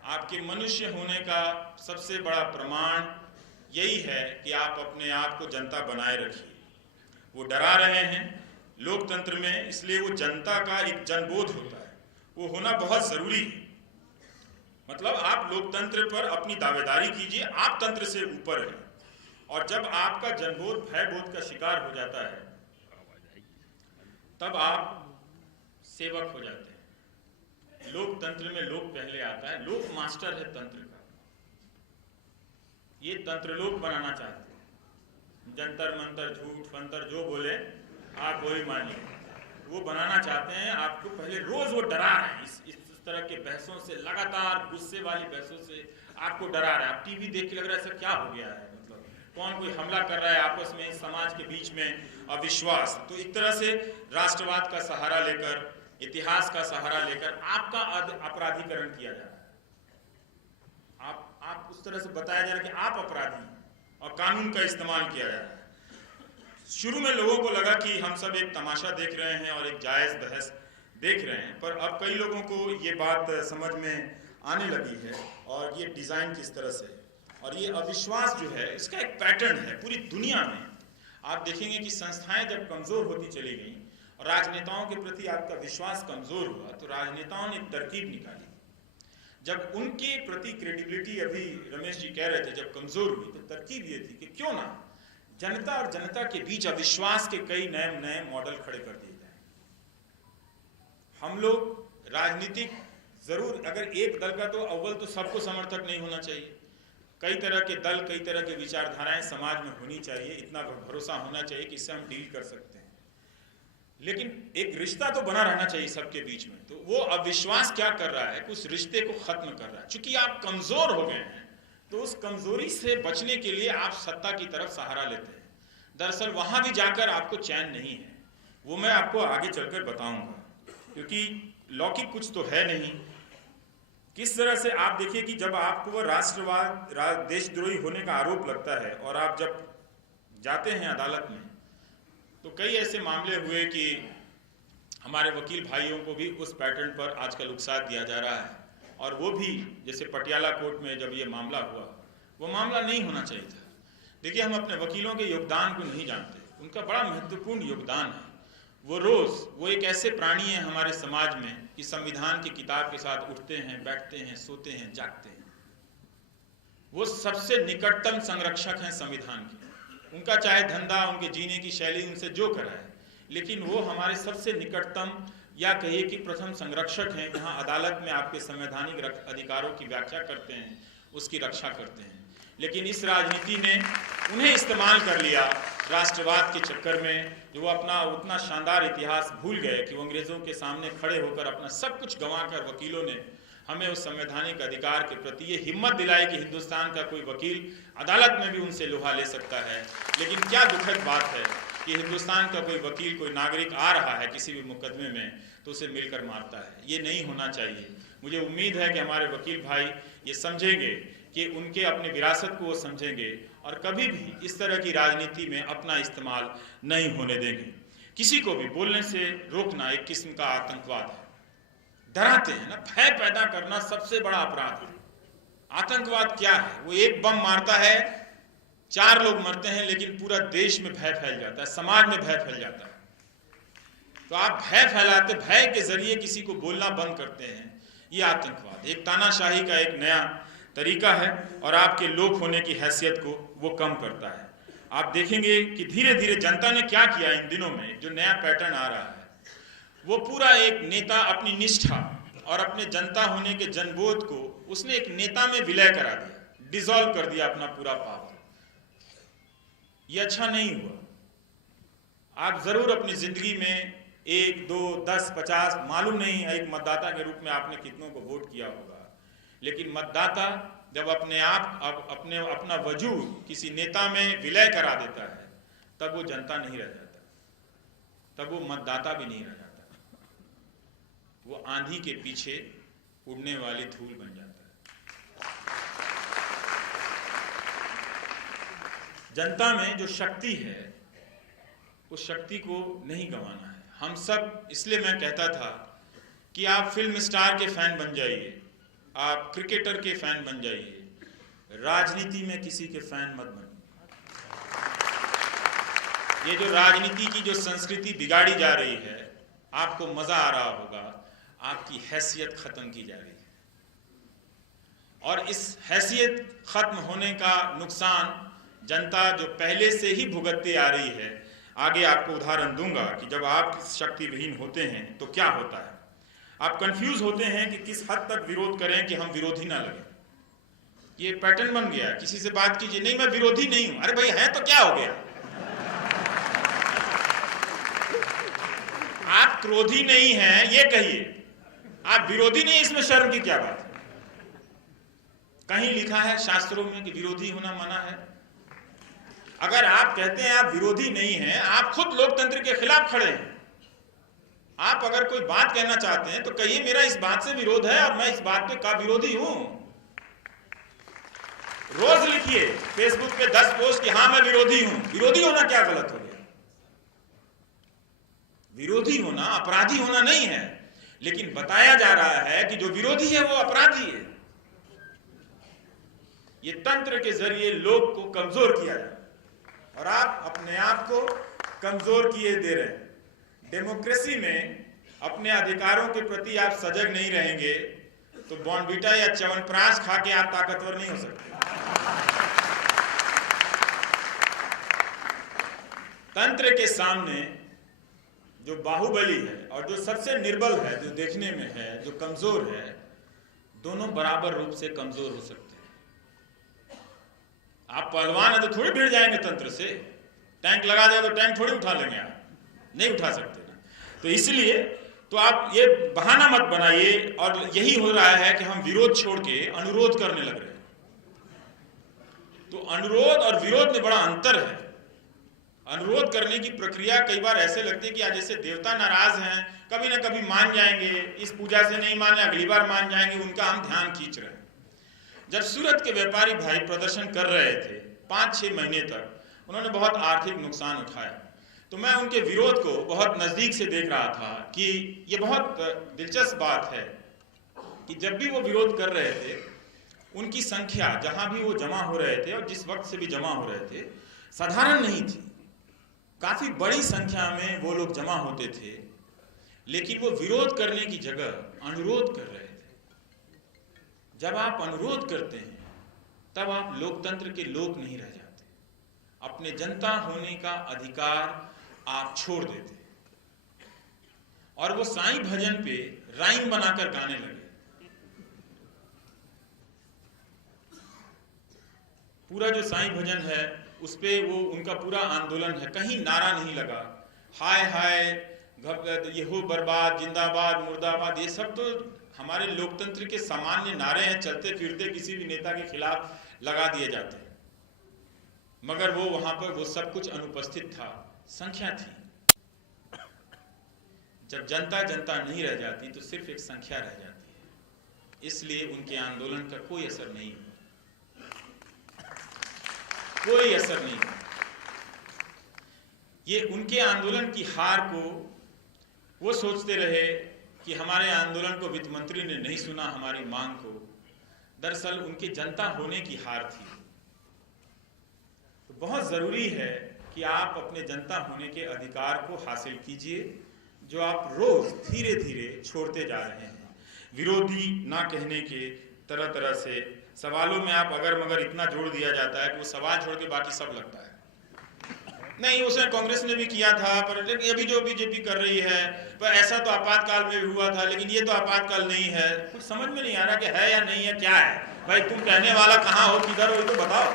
आपके मनुष्य होने का सबसे बड़ा प्रमाण यही है कि आप अपने आप को जनता बनाए रखिए। वो डरा रहे हैं लोकतंत्र में, इसलिए वो जनता का एक जनबोध होता है, वो होना बहुत ज़रूरी है। मतलब आप लोकतंत्र पर अपनी दावेदारी कीजिए, आप तंत्र से ऊपर हैं। और जब आपका जनबोध भयबोध का शिकार हो जाता है तब आप सेवक हो जाते हैं। लोकतंत्र में लोक पहले आता है, लोक मास्टर है तंत्र का। ये तंत्र लोक बनाना चाहते हैं, जंतर मंतर झूठ फंतर जो बोले आप वही मानिए, वो बनाना चाहते हैं आपको। पहले रोज वो डरा रहे हैं इस तरह के बहसों से, लगातार गुस्से वाली बहसों से आपको डरा रहा है। आप टीवी देख के लग रहा है ऐसा क्या हो गया है, मतलब कौन कोई हमला कर रहा है आपस में, इस समाज के बीच में अविश्वास। तो एक तरह से राष्ट्रवाद का सहारा लेकर, इतिहास का सहारा लेकर आपका अपराधीकरण किया जा रहा है। आप उस तरह से बताया जा रहा है कि आप अपराधी, और कानून का इस्तेमाल किया जा रहा है। शुरू में लोगों को लगा कि हम सब एक तमाशा देख रहे हैं और एक जायज़ बहस देख रहे हैं, पर अब कई लोगों को ये बात समझ में आने लगी है और ये डिज़ाइन किस तरह से है। और ये अविश्वास जो है इसका एक पैटर्न है पूरी दुनिया में। आप देखेंगे कि संस्थाएं जब कमज़ोर होती चली गई और राजनेताओं के प्रति आपका विश्वास कमज़ोर हुआ, तो राजनेताओं ने एक तरकीब निकाली। जब उनके प्रति क्रेडिबिलिटी, अभी रमेश जी कह रहे थे, जब कमज़ोर हुई तो तरकीब ये थी कि क्यों ना जनता और जनता के बीच अविश्वास के कई नए मॉडल खड़े कर दिए जाए। हम लोग राजनीतिक जरूर, अगर एक दल का तो अव्वल तो सबको समर्थक नहीं होना चाहिए। कई तरह के दल, कई तरह की विचारधाराएं समाज में होनी चाहिए, इतना भरोसा होना चाहिए कि इससे हम डील कर सकते हैं। लेकिन एक रिश्ता तो बना रहना चाहिए सबके बीच में। तो वो अविश्वास क्या कर रहा है कि उस रिश्ते को खत्म कर रहा है। चूंकि आप कमजोर हो गए हैं तो उस कमजोरी से बचने के लिए आप सत्ता की तरफ सहारा लेते हैं। दरअसल वहां भी जाकर आपको चैन नहीं है, वो मैं आपको आगे चलकर बताऊंगा, क्योंकि लौकिक कुछ तो है नहीं। किस तरह से आप देखिए कि जब आपको वह राष्ट्रवाद, देशद्रोही होने का आरोप लगता है और आप जब जाते हैं अदालत में, तो कई ऐसे मामले हुए कि हमारे वकील भाइयों को भी उस पैटर्न पर आजकल उकसा दिया जा रहा है। और वो भी जैसे पटियाला कोर्ट में जब ये मामला हुआ, वो मामला नहीं होना चाहिए था। देखिए, हम अपने वकीलों के योगदान को नहीं जानते, उनका बड़ा महत्वपूर्ण योगदान है। वो एक ऐसे प्राणी हैं हमारे समाज में कि संविधान की किताब के साथ उठते हैं, बैठते हैं, सोते हैं, जागते हैं। वो सबसे निकटतम संरक्षक हैं संविधान के। उनका चाहे धंधा, उनके जीने की शैली उनसे जो कराए, लेकिन वो हमारे सबसे निकटतम या कहिए कि प्रथम संरक्षक हैं। जहाँ अदालत में आपके संवैधानिक अधिकारों की व्याख्या करते हैं, उसकी रक्षा करते हैं। लेकिन इस राजनीति ने उन्हें इस्तेमाल कर लिया राष्ट्रवाद के चक्कर में, जो वो अपना उतना शानदार इतिहास भूल गए कि वो अंग्रेजों के सामने खड़े होकर अपना सब कुछ गंवाकर वकीलों ने हमें उस संवैधानिक अधिकार के प्रति ये हिम्मत दिलाई कि हिंदुस्तान का कोई वकील अदालत में भी उनसे लोहा ले सकता है। लेकिन क्या दुखद बात है कि हिंदुस्तान का कोई वकील, कोई नागरिक आ रहा है किसी भी मुकदमे में तो उसे मिलकर मारता है। ये नहीं होना चाहिए। मुझे उम्मीद है कि हमारे वकील भाई ये समझेंगे कि उनके अपने विरासत को वो समझेंगे और कभी भी इस तरह की राजनीति में अपना इस्तेमाल नहीं होने देंगे। किसी को भी बोलने से रोकना एक किस्म का आतंकवाद है। डराते हैं ना, भय पैदा करना सबसे बड़ा अपराध है। आतंकवाद क्या है? वो एक बम मारता है, 4 लोग मरते हैं, लेकिन पूरा देश में भय फैल जाता है, समाज में भय फैल जाता है। तो आप भय फैलाते, भय के जरिए किसी को बोलना बंद करते हैं, ये आतंकवाद। एक तानाशाही का एक नया तरीका है और आपके लोक होने की हैसियत को वो कम करता है। आप देखेंगे कि धीरे धीरे जनता ने क्या किया इन दिनों में, जो नया पैटर्न आ रहा है, वो पूरा एक नेता अपनी निष्ठा और अपने जनता होने के जनबोध को उसने एक नेता में विलय करा दिया, डिसॉल्व कर दिया अपना पूरा पावर। ये अच्छा नहीं हुआ। आप जरूर अपनी जिंदगी में 1, 2, 10, 50, मालूम नहीं एक मतदाता के रूप में आपने कितनों को वोट किया होगा, लेकिन मतदाता जब अपना वजूद किसी नेता में विलय करा देता है, तब वो जनता नहीं रह जाता, तब वो मतदाता भी नहीं रह जाता, वो आंधी के पीछे उड़ने वाली धूल बन जाता है। जनता में जो शक्ति है, उस शक्ति को नहीं गंवाना है। हम सब, इसलिए मैं कहता था कि आप फिल्म स्टार के फैन बन जाइए, आप क्रिकेटर के फैन बन जाइए, राजनीति में किसी के फैन मत बनिए। ये जो राजनीति की जो संस्कृति बिगाड़ी जा रही है, आपको मजा आ रहा होगा, आपकी हैसियत खत्म की जा रही है। और इस हैसियत खत्म होने का नुकसान जनता जो पहले से ही भुगतती आ रही है। आगे आपको उदाहरण दूंगा कि जब आप शक्ति विहीन होते हैं तो क्या होता है। आप कंफ्यूज होते हैं कि किस हद तक विरोध करें कि हम विरोधी ना लगे। ये पैटर्न बन गया, किसी से बात कीजिए, नहीं मैं विरोधी नहीं हूं। अरे भाई है तो क्या हो गया? आप क्रोधी नहीं हैं ये कहिए, आप विरोधी नहीं, इसमें शर्म की क्या बात है? कहीं लिखा है शास्त्रों में कि विरोधी होना मना है? अगर आप कहते हैं आप विरोधी नहीं हैं, आप खुद लोकतंत्र के खिलाफ खड़े हैं। आप अगर कोई बात कहना चाहते हैं तो कहिए मेरा इस बात से विरोध है और मैं इस बात पे का विरोधी हूं। रोज लिखिए फेसबुक पे 10 पोस्ट कि हाँ मैं विरोधी हूं। विरोधी होना क्या गलत हो गया? विरोधी होना अपराधी होना नहीं है, लेकिन बताया जा रहा है कि जो विरोधी है वो अपराधी है। ये तंत्र के जरिए लोग को कमजोर किया जाए और आप अपने आप को कमजोर किए दे रहे हैं। डेमोक्रेसी में अपने अधिकारों के प्रति आप सजग नहीं रहेंगे तो बॉर्नवीटा या च्यवनप्राश खा के आप ताकतवर नहीं हो सकते। तंत्र के सामने जो बाहुबली है और जो सबसे निर्बल है, जो देखने में है, जो कमजोर है, दोनों बराबर रूप से कमजोर हो सकते हैं। आप पहलवान है तो थोड़ी भिड़ जाएंगे तंत्र से। टैंक लगा दे तो टैंक थोड़ी उठा लेंगे, आप नहीं उठा सकते ना। तो इसलिए तो आप ये बहाना मत बनाइए। और यही हो रहा है कि हम विरोध छोड़ के अनुरोध करने लग रहे हैं। तो अनुरोध और विरोध में बड़ा अंतर है। अनुरोध करने की प्रक्रिया कई बार ऐसे लगती है कि आज जैसे देवता नाराज हैं, कभी ना कभी मान जाएंगे, इस पूजा से नहीं माने अगली बार मान जाएंगे, उनका हम ध्यान खींच रहे हैं। जब सूरत के व्यापारी भाई प्रदर्शन कर रहे थे 5-6 महीने तक, उन्होंने बहुत आर्थिक नुकसान उठाया, तो मैं उनके विरोध को बहुत नजदीक से देख रहा था कि ये बहुत दिलचस्प बात है कि जब भी वो विरोध कर रहे थे, उनकी संख्या जहां भी वो जमा हो रहे थे और जिस वक्त से भी जमा हो रहे थे, साधारण नहीं थी। काफी बड़ी संख्या में वो लोग जमा होते थे, लेकिन वो विरोध करने की जगह अनुरोध कर रहे थे। जब आप अनुरोध करते हैं तब आप लोकतंत्र के लोक नहीं रह जाते, अपने जनता होने का अधिकार आप छोड़ देते। और वो साईं भजन पे राइम बनाकर गाने लगे। पूरा जो साईं भजन है उस पे वो उनका पूरा आंदोलन है, कहीं नारा नहीं लगा हाय हाय ये हो बर्बाद, जिंदाबाद, मुर्दाबाद, ये सब तो हमारे लोकतंत्र के सामान्य नारे हैं, चलते फिरते किसी भी नेता के खिलाफ लगा दिए जाते हैं। मगर वो वहां पर वो सब कुछ अनुपस्थित था, संख्या थी। जब जनता जनता नहीं रह जाती तो सिर्फ एक संख्या रह जाती है, इसलिए उनके आंदोलन का कोई असर नहीं, कोई असर नहीं। ये उनके आंदोलन की हार को वो सोचते रहे कि हमारे आंदोलन को वित्त मंत्री ने नहीं सुना, हमारी मांग को। दरअसल उनके जनता होने की हार थी। तो बहुत जरूरी है कि आप अपने जनता होने के अधिकार को हासिल कीजिए, जो आप रोज धीरे धीरे छोड़ते जा रहे हैं। विरोधी ना कहने के तरह तरह से सवालों में आप अगर मगर इतना जोड़ दिया जाता है कि वो सवाल छोड़ के बाकी सब लगता है। नहीं, उसने कांग्रेस ने भी किया था, पर अभी जो बीजेपी कर रही है, पर ऐसा तो आपातकाल में भी हुआ था, लेकिन ये तो आपातकाल नहीं है। कुछ समझ में नहीं आ रहा कि है या नहीं है, क्या है भाई, तुम कहने वाला कहाँ हो, किधर हो, ये तो बताओ।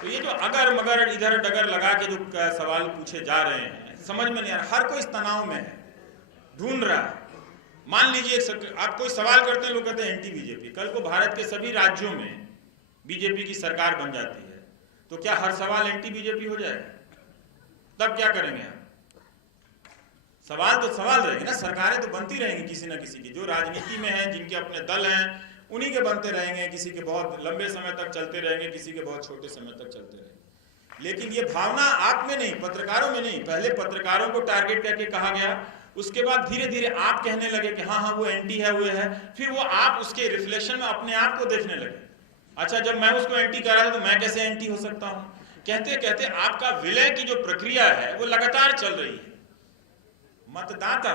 तो ये जो अगर मगर इधर डगर लगा के जो सवाल पूछे जा रहे हैं, समझ में नहीं आ रहा। हर कोई इस तनाव में है, ढूंढ रहा है। मान लीजिए आप कोई सवाल करते हैं, लोग कहते हैं एंटी बीजेपी। कल को भारत के सभी राज्यों में बीजेपी की सरकार बन जाती है, तो क्या हर सवाल एंटी बीजेपी हो जाएगा? तब क्या करेंगे आप? सवाल तो सवाल रहेंगे ना, सरकारें तो बनती रहेंगी किसी ना किसी की। जो राजनीति में है, जिनके अपने दल हैं, उन्हीं के बनते रहेंगे। किसी के बहुत लंबे समय तक चलते रहेंगे, किसी के बहुत छोटे समय तक चलते रहेंगे। लेकिन ये भावना आप में नहीं, पत्रकारों में नहीं। पहले पत्रकारों को टारगेट करके कहा गया, उसके बाद धीरे धीरे आप कहने लगे कि हाँ हाँ वो एंटी है, वो है। फिर वो आप उसके रिफ्लेक्शन में अपने आप को देखने लगे। अच्छा, जब मैं उसको एंटी कर रहा था तो मैं कैसे एंटी हो सकता हूं? कहते कहते आपका विलय की जो प्रक्रिया है वो लगातार चल रही है। मतदाता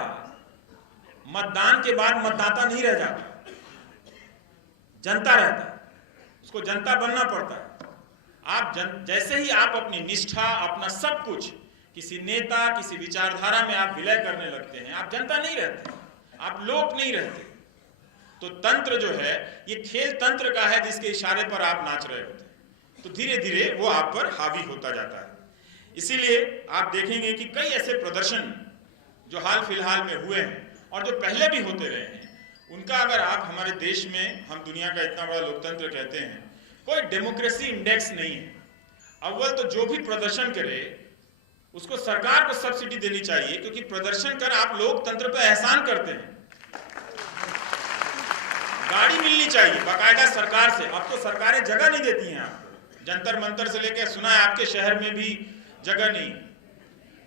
मतदान के बाद मतदाता नहीं रह जाता, जनता रहता है, उसको जनता बनना पड़ता है। आप जैसे ही आप अपनी निष्ठा, अपना सब कुछ किसी नेता, किसी विचारधारा में आप विलय करने लगते हैं, आप जनता नहीं रहते, आप लोक नहीं रहते। तो तंत्र जो है ये खेल तंत्र का है, जिसके इशारे पर आप नाच रहे होते हैं। तो धीरे धीरे वो आप पर हावी होता जाता है। इसीलिए आप देखेंगे कि कई ऐसे प्रदर्शन जो हाल फिलहाल में हुए हैं और जो पहले भी होते रहे हैं, उनका अगर आप हमारे देश में, हम दुनिया का इतना बड़ा लोकतंत्र कहते हैं, कोई डेमोक्रेसी इंडेक्स नहीं है। अव्वल तो जो भी प्रदर्शन करे उसको सरकार को सब्सिडी देनी चाहिए, क्योंकि प्रदर्शन कर आप लोकतंत्र पर एहसान करते हैं। गाड़ी मिलनी चाहिए बाकायदा सरकार से। अब तो सरकारें जगह नहीं देती हैं आपको, जंतर मंतर से लेकर सुना है आपके शहर में भी जगह नहीं।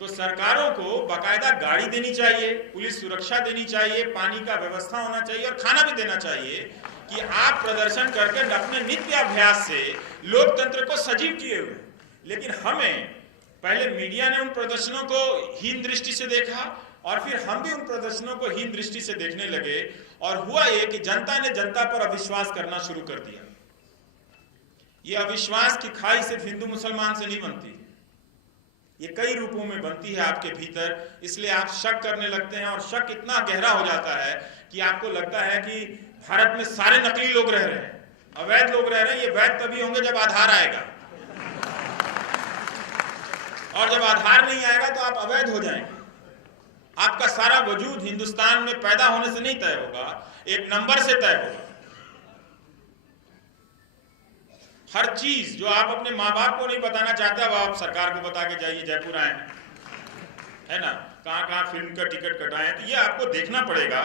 तो सरकारों को बाकायदा गाड़ी देनी चाहिए, पुलिस सुरक्षा देनी चाहिए, पानी का व्यवस्था होना चाहिए और खाना भी देना चाहिए कि आप प्रदर्शन करके अपने नित्य अभ्यास से लोकतंत्र को सजीव किए हुए। लेकिन हमें पहले मीडिया ने उन प्रदर्शनों को हीन दृष्टि से देखा और फिर हम भी उन प्रदर्शनों को हीन दृष्टि से देखने लगे, और हुआ ये कि जनता ने जनता पर अविश्वास करना शुरू कर दिया। ये अविश्वास की खाई सिर्फ हिंदू मुसलमान से नहीं बनती, ये कई रूपों में बनती है आपके भीतर। इसलिए आप शक करने लगते हैं, और शक इतना गहरा हो जाता है कि आपको लगता है कि भारत में सारे नकली लोग रह रहे हैं, अवैध लोग रह रहे हैं। ये वैध तभी होंगे जब आधार आएगा, और जब आधार नहीं आएगा तो आप अवैध हो जाएंगे। आपका सारा वजूद हिंदुस्तान में पैदा होने से नहीं तय होगा, एक नंबर से तय होगा। हर चीज जो आप अपने माँ बाप को नहीं बताना चाहते, अब आप सरकार को बता के जाइए जयपुर आए हैं, है ना, कहाँ कहाँ फिल्म का टिकट कटाए। तो ये आपको देखना पड़ेगा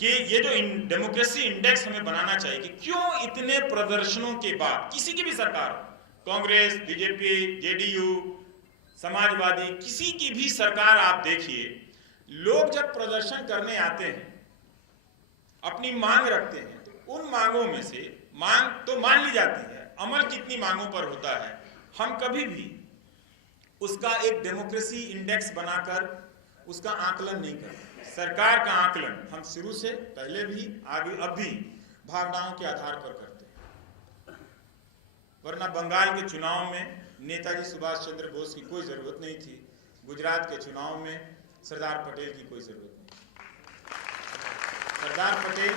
कि ये जो डेमोक्रेसी इंडेक्स हमें बनाना चाहिए कि क्यों इतने प्रदर्शनों के बाद किसी की भी सरकार, कांग्रेस, बीजेपी, जेडीयू, समाजवादी, किसी की भी सरकार आप देखिए, लोग जब प्रदर्शन करने आते हैं, अपनी मांग रखते हैं, तो उन मांगों में से मांग तो मान ली जाती है, अमल कितनी मांगों पर होता है, हम कभी भी उसका एक डेमोक्रेसी इंडेक्स बनाकर उसका आकलन नहीं करते। सरकार का आकलन हम शुरू से पहले भी आगे अब भी भावनाओं के आधार पर करते हैं। वरना बंगाल के चुनाव में नेताजी सुभाष चंद्र बोस की कोई जरूरत नहीं थी, गुजरात के चुनाव में सरदार पटेल की कोई जरूरत नहीं। सरदार पटेल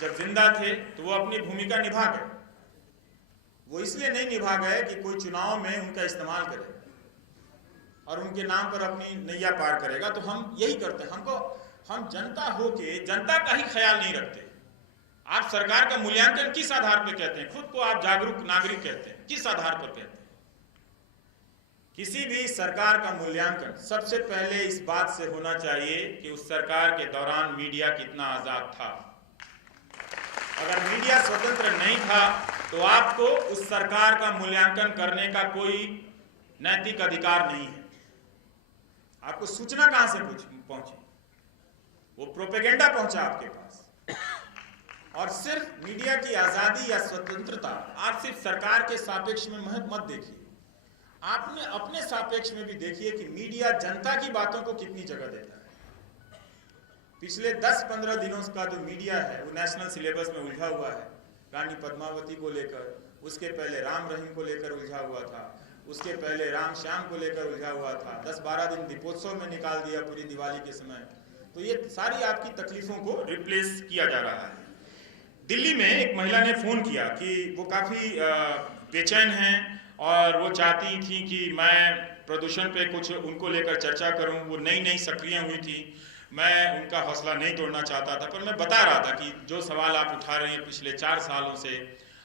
जब जिंदा थे तो वो अपनी भूमिका निभा गए। वो इसलिए नहीं निभा गए कि कोई चुनाव में उनका इस्तेमाल करे और उनके नाम पर अपनी नैया पार करेगा। तो हम यही करते हैं, हम जनता होके जनता का ही ख्याल नहीं रखते। आप सरकार का मूल्यांकन किस आधार पर कहते हैं? खुद को आप जागरूक नागरिक कहते हैं, किस आधार पर कहते हैं? किसी भी सरकार का मूल्यांकन सबसे पहले इस बात से होना चाहिए कि उस सरकार के दौरान मीडिया कितना आजाद था। अगर मीडिया स्वतंत्र नहीं था तो आपको उस सरकार का मूल्यांकन करने का कोई नैतिक अधिकार नहीं है। आपको सूचना कहां से पहुंची? वो प्रोपेगेंडा पहुंचा आपके पास। और सिर्फ मीडिया की आजादी या स्वतंत्रता आप सिर्फ सरकार के सापेक्ष में मत देखिए, आपने अपने सापेक्ष में भी देखिए कि मीडिया जनता की बातों को कितनी जगह देता है। पिछले 10-15 दिनों का जो मीडिया है वो नेशनल सिलेबस में उलझा हुआ है। रानी पद्मावती को लेकर, उसके पहले राम रहीम को लेकर उलझा हुआ था, उसके पहले राम श्याम को लेकर उलझा हुआ था। 10-12 दिन दीपोत्सव में निकाल दिया पूरी दिवाली के समय। तो ये सारी आपकी तकलीफों को रिप्लेस किया जा रहा है। दिल्ली में एक महिला ने फोन किया कि वो काफी बेचैन हैं और वो चाहती थी कि मैं प्रदूषण पे कुछ उनको लेकर चर्चा करूं। वो नई सक्रिय हुई थी। मैं उनका हौसला नहीं तोड़ना चाहता था, पर मैं बता रहा था कि जो सवाल आप उठा रहे हैं पिछले 4 सालों से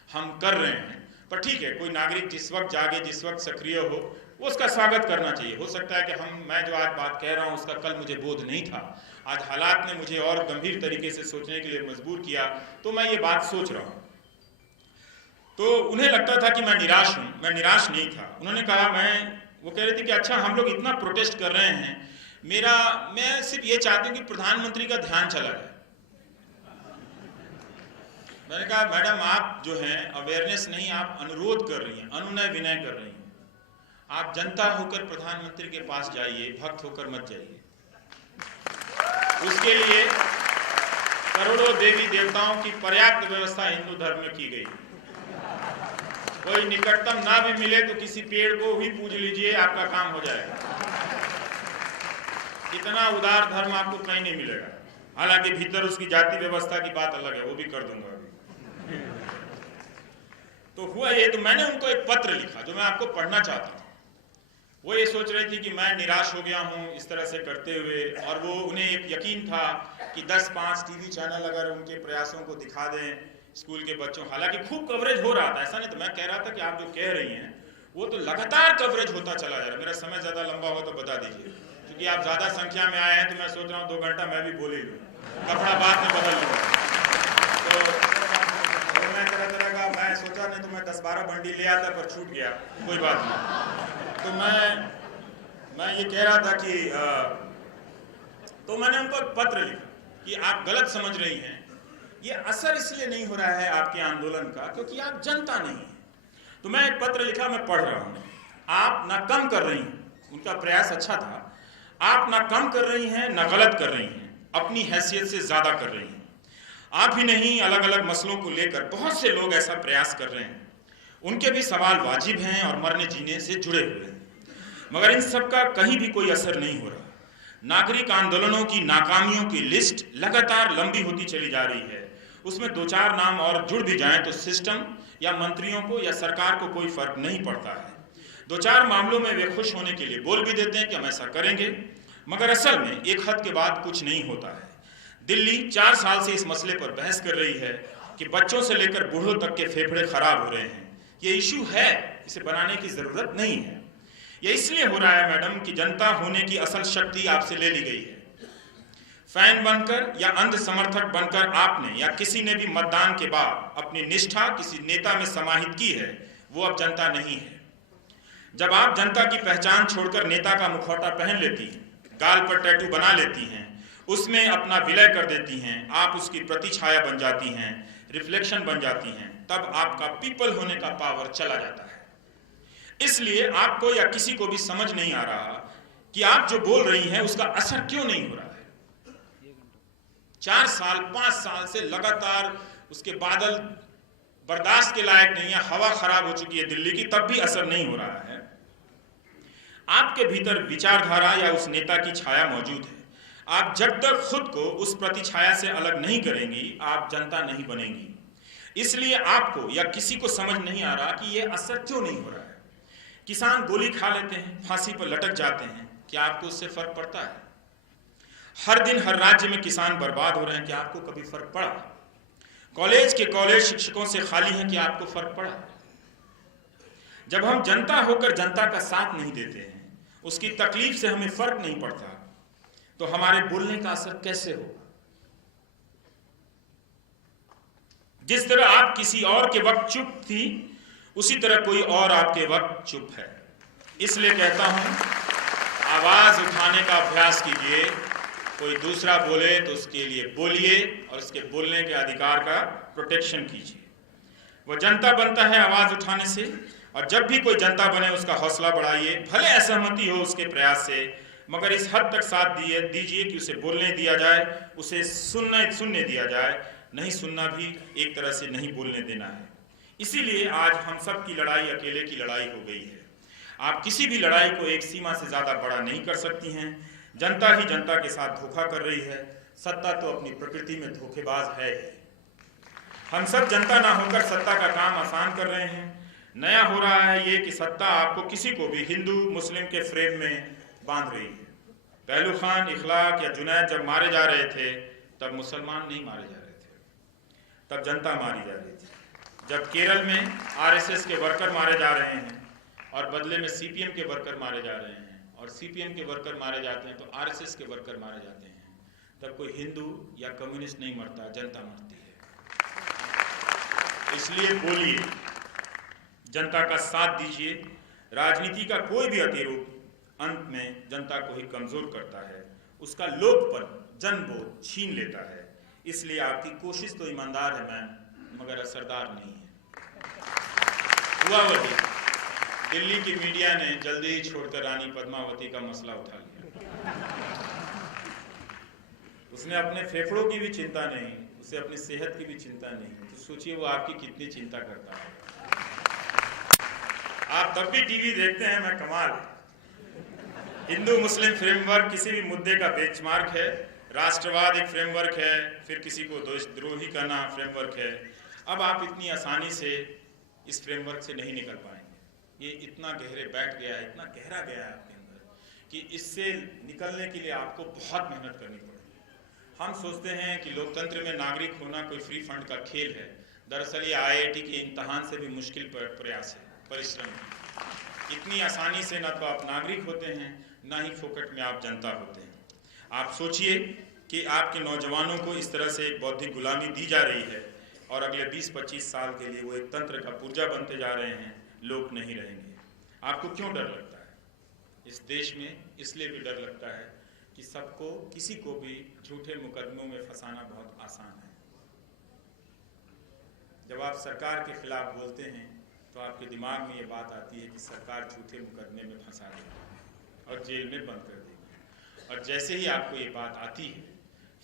हम कर रहे हैं। पर ठीक है, कोई नागरिक जिस वक्त जागे, जिस वक्त सक्रिय हो, वो उसका स्वागत करना चाहिए। हो सकता है कि मैं जो आज बात कह रहा हूँ उसका कल मुझे बोध नहीं था। आज हालात ने मुझे और गंभीर तरीके से सोचने के लिए मजबूर किया, तो मैं ये बात सोच रहा हूँ। तो उन्हें लगता था कि मैं निराश हूँ। मैं निराश नहीं था। उन्होंने कहा, वो कह रही थी कि अच्छा हम लोग इतना प्रोटेस्ट कर रहे हैं, मैं सिर्फ ये चाहती हूँ कि प्रधानमंत्री का ध्यान चला जाए। मैंने कहा मैडम आप जो हैं अवेयरनेस नहीं, आप अनुरोध कर रही हैं, अनुनय विनय कर रही हैं। आप जनता होकर प्रधानमंत्री के पास जाइए, भक्त होकर मत जाइए। उसके लिए करोड़ों देवी देवताओं की पर्याप्त व्यवस्था हिंदू धर्म में की गई। कोई निकटतम ना भी मिले तो किसी पेड़ को ही पूज लीजिए, आपका काम हो जाएगा। इतना उदार धर्म आपको कहीं नहीं मिलेगा। हालांकि भीतर उसकी जाति व्यवस्था की बात अलग है, वो भी कर दूंगा अभी। तो हुआ ये, तो मैंने उनको एक पत्र लिखा जो मैं आपको पढ़ना चाहता हूँ। वो ये सोच रही थी कि मैं निराश हो गया हूँ इस तरह से करते हुए, और वो उन्हें एक यकीन था कि 10-5 टीवी चैनल अगर उनके प्रयासों को दिखा दें स्कूल के बच्चों, हालांकि खूब कवरेज हो रहा था, ऐसा नहीं। तो मैं कह रहा था कि आप जो कह रही हैं वो तो लगातार कवरेज होता चला जा रहा है। मेरा समय ज्यादा लंबा हो तो बता दीजिए, क्योंकि आप ज्यादा संख्या में आए हैं तो मैं सोच रहा हूँ 2 घंटा मैं भी बोल ही लूँ, कपड़ा बाद में बदल लूँगा। तो मैं तरह का मैं सोचा, नहीं तो मैं 10-12 बंडी ले आता, पर छूट गया, कोई बात नहीं। तो मैं ये कह रहा था कि तो मैंने उनको एक पत्र लिखा कि आप गलत समझ रही हैं। ये असर इसलिए नहीं हो रहा है आपके आंदोलन का क्योंकि आप जनता नहीं है। तो मैं एक पत्र लिखा, मैं पढ़ रहा हूँ। आप ना कम कर रही हैं, उनका प्रयास अच्छा था, आप ना कम कर रही हैं ना गलत कर रही हैं, अपनी हैसियत से ज्यादा कर रही हैं। आप ही नहीं, अलग अलग मसलों को लेकर बहुत से लोग ऐसा प्रयास कर रहे हैं। उनके भी सवाल वाजिब हैं और मरने जीने से जुड़े हुए हैं, मगर इन सब का कहीं भी कोई असर नहीं हो रहा। नागरिक आंदोलनों की नाकामियों की लिस्ट लगातार लंबी होती चली जा रही है। उसमें 2-4 नाम और जुड़ भी जाएं तो सिस्टम या मंत्रियों को या सरकार को कोई फर्क नहीं पड़ता है। 2-4 मामलों में वे खुश होने के लिए बोल भी देते हैं कि हम ऐसा करेंगे, मगर असल में एक हद के बाद कुछ नहीं होता है। दिल्ली 4 साल से इस मसले पर बहस कर रही है कि बच्चों से लेकर बूढ़ों तक के फेफड़े खराब हो रहे हैं। ये इशू है, इसे बनाने की जरूरत नहीं है। ये इसलिए हो रहा है मैडम कि जनता होने की असल शक्ति आपसे ले ली गई है। फैन बनकर या अंध समर्थक बनकर आपने या किसी ने भी मतदान के बाद अपनी निष्ठा किसी नेता में समाहित की है, वो अब जनता नहीं है। जब आप जनता की पहचान छोड़कर नेता का मुखौटा पहन लेती हैं, गाल पर टैटू बना लेती हैं, उसमें अपना विलय कर देती हैं, आप उसकी प्रतिछाया बन जाती हैं, रिफ्लेक्शन बन जाती हैं, तब आपका पीपल होने का पावर चला जाता है। इसलिए आपको या किसी को भी समझ नहीं आ रहा कि आप जो बोल रही हैं उसका असर क्यों नहीं हो रहा है। 4 साल 5 साल से लगातार उसके बादल बर्दाश्त के लायक नहीं है, हवा खराब हो चुकी है दिल्ली की, तब भी असर नहीं हो रहा है। आपके भीतर विचारधारा या उस नेता की छाया मौजूद है। आप जब तक खुद को उस प्रतिछाया से अलग नहीं करेंगी, आप जनता नहीं बनेंगी। इसलिए आपको या किसी को समझ नहीं आ रहा कि यह असर क्यों नहीं हो रहा है। किसान गोली खा लेते हैं, फांसी पर लटक जाते हैं, क्या आपको उससे फर्क पड़ता है? हर दिन हर राज्य में किसान बर्बाद हो रहे हैं, क्या आपको कभी फर्क पड़ा? कॉलेज के कॉलेज शिक्षकों से खाली हैं, क्या आपको फर्क पड़ा? जब हम जनता होकर जनता का साथ नहीं देते हैं, उसकी तकलीफ से हमें फर्क नहीं पड़ता, तो हमारे बोलने का असर कैसे होगा? जिस तरह आप किसी और के वक्त चुप थी, उसी तरह कोई और आपके वक्त चुप है। इसलिए कहता हूं, आवाज उठाने का अभ्यास कीजिए। कोई दूसरा बोले तो उसके लिए बोलिए और उसके बोलने के अधिकार का प्रोटेक्शन कीजिए। वो जनता बनता है आवाज उठाने से, और जब भी कोई जनता बने उसका हौसला बढ़ाइए। भले असहमति हो उसके प्रयास से, मगर इस हद तक साथ दीजिए कि उसे बोलने दिया जाए, उसे सुनने दिया जाए। नहीं सुनना भी एक तरह से नहीं बोलने देना है। इसीलिए आज हम सब की लड़ाई अकेले की लड़ाई हो गई है। आप किसी भी लड़ाई को एक सीमा से ज्यादा बड़ा नहीं कर सकती हैं। जनता ही जनता के साथ धोखा कर रही है। सत्ता तो अपनी प्रकृति में धोखेबाज है ही। हम सब जनता ना होकर सत्ता का काम आसान कर रहे हैं। नया हो रहा है ये कि सत्ता आपको किसी को भी हिंदू मुस्लिम के फ्रेम में बांध रही है। पहलू खान, इखलाक या जुनैद जब मारे जा रहे थे, तब मुसलमान नहीं मारे जा रहे थे, तब जनता मारी जा रही थी। जब केरल में आरएसएस के वर्कर मारे जा रहे हैं और बदले में सीपीएम के वर्कर मारे जा रहे हैं, और सीपीएम के वर्कर मारे जाते हैं तो आरएसएस के वर्कर मारे जाते हैं, तब कोई हिंदू या कम्युनिस्ट नहीं मरता, जनता मरती है। इसलिए बोलिए, जनता का साथ दीजिए। राजनीति का कोई भी अतिरूप अंत में जनता को ही कमजोर करता है, उसका लोकपन, जनबोध छीन लेता है। इसलिए आपकी कोशिश तो ईमानदार है मैम, मगर असरदार नहीं है। हुआ वही, दिल्ली की मीडिया ने जल्दी ही छोड़कर रानी पद्मावती का मसला उठा लिया। उसने अपने फेफड़ों की भी चिंता नहीं, उसे अपनी सेहत की भी चिंता नहीं। तो सोचिए वो आपकी कितनी चिंता करता है। आप तब भी टीवी देखते हैं, मैं कमाल। हिंदू मुस्लिम फ्रेमवर्क किसी भी मुद्दे का बेंचमार्क है, राष्ट्रवाद एक फ्रेमवर्क है, फिर किसी को देशद्रोही करना फ्रेमवर्क है। अब आप इतनी आसानी से इस फ्रेमवर्क से नहीं निकल पाएंगे। ये इतना गहरे बैठ गया है, इतना गहरा गया है आपके अंदर, कि इससे निकलने के लिए आपको बहुत मेहनत करनी पड़ेगी। हम सोचते हैं कि लोकतंत्र में नागरिक होना कोई फ्री फंड का खेल है। दरअसल ये आईआईटी के इम्तहान से भी मुश्किल प्रयास है, परिश्रम है। इतनी आसानी से ना तो आप नागरिक होते हैं, ना ही फोकट में आप जनता होते हैं। आप सोचिए कि आपके नौजवानों को इस तरह से एक बौद्धिक गुलामी दी जा रही है, और अगले 20-25 साल के लिए वो एक तंत्र का पुर्जा बनते जा रहे हैं, लोग नहीं रहेंगे। आपको क्यों डर लगता है? इस देश में इसलिए भी डर लगता है कि सबको, किसी को भी झूठे मुकदमों में फंसाना बहुत आसान है। जब आप सरकार के खिलाफ बोलते हैं तो आपके दिमाग में ये बात आती है कि सरकार झूठे मुकदमे में फंसा देगी और जेल में बंद कर देगी। और जैसे ही आपको ये बात आती है,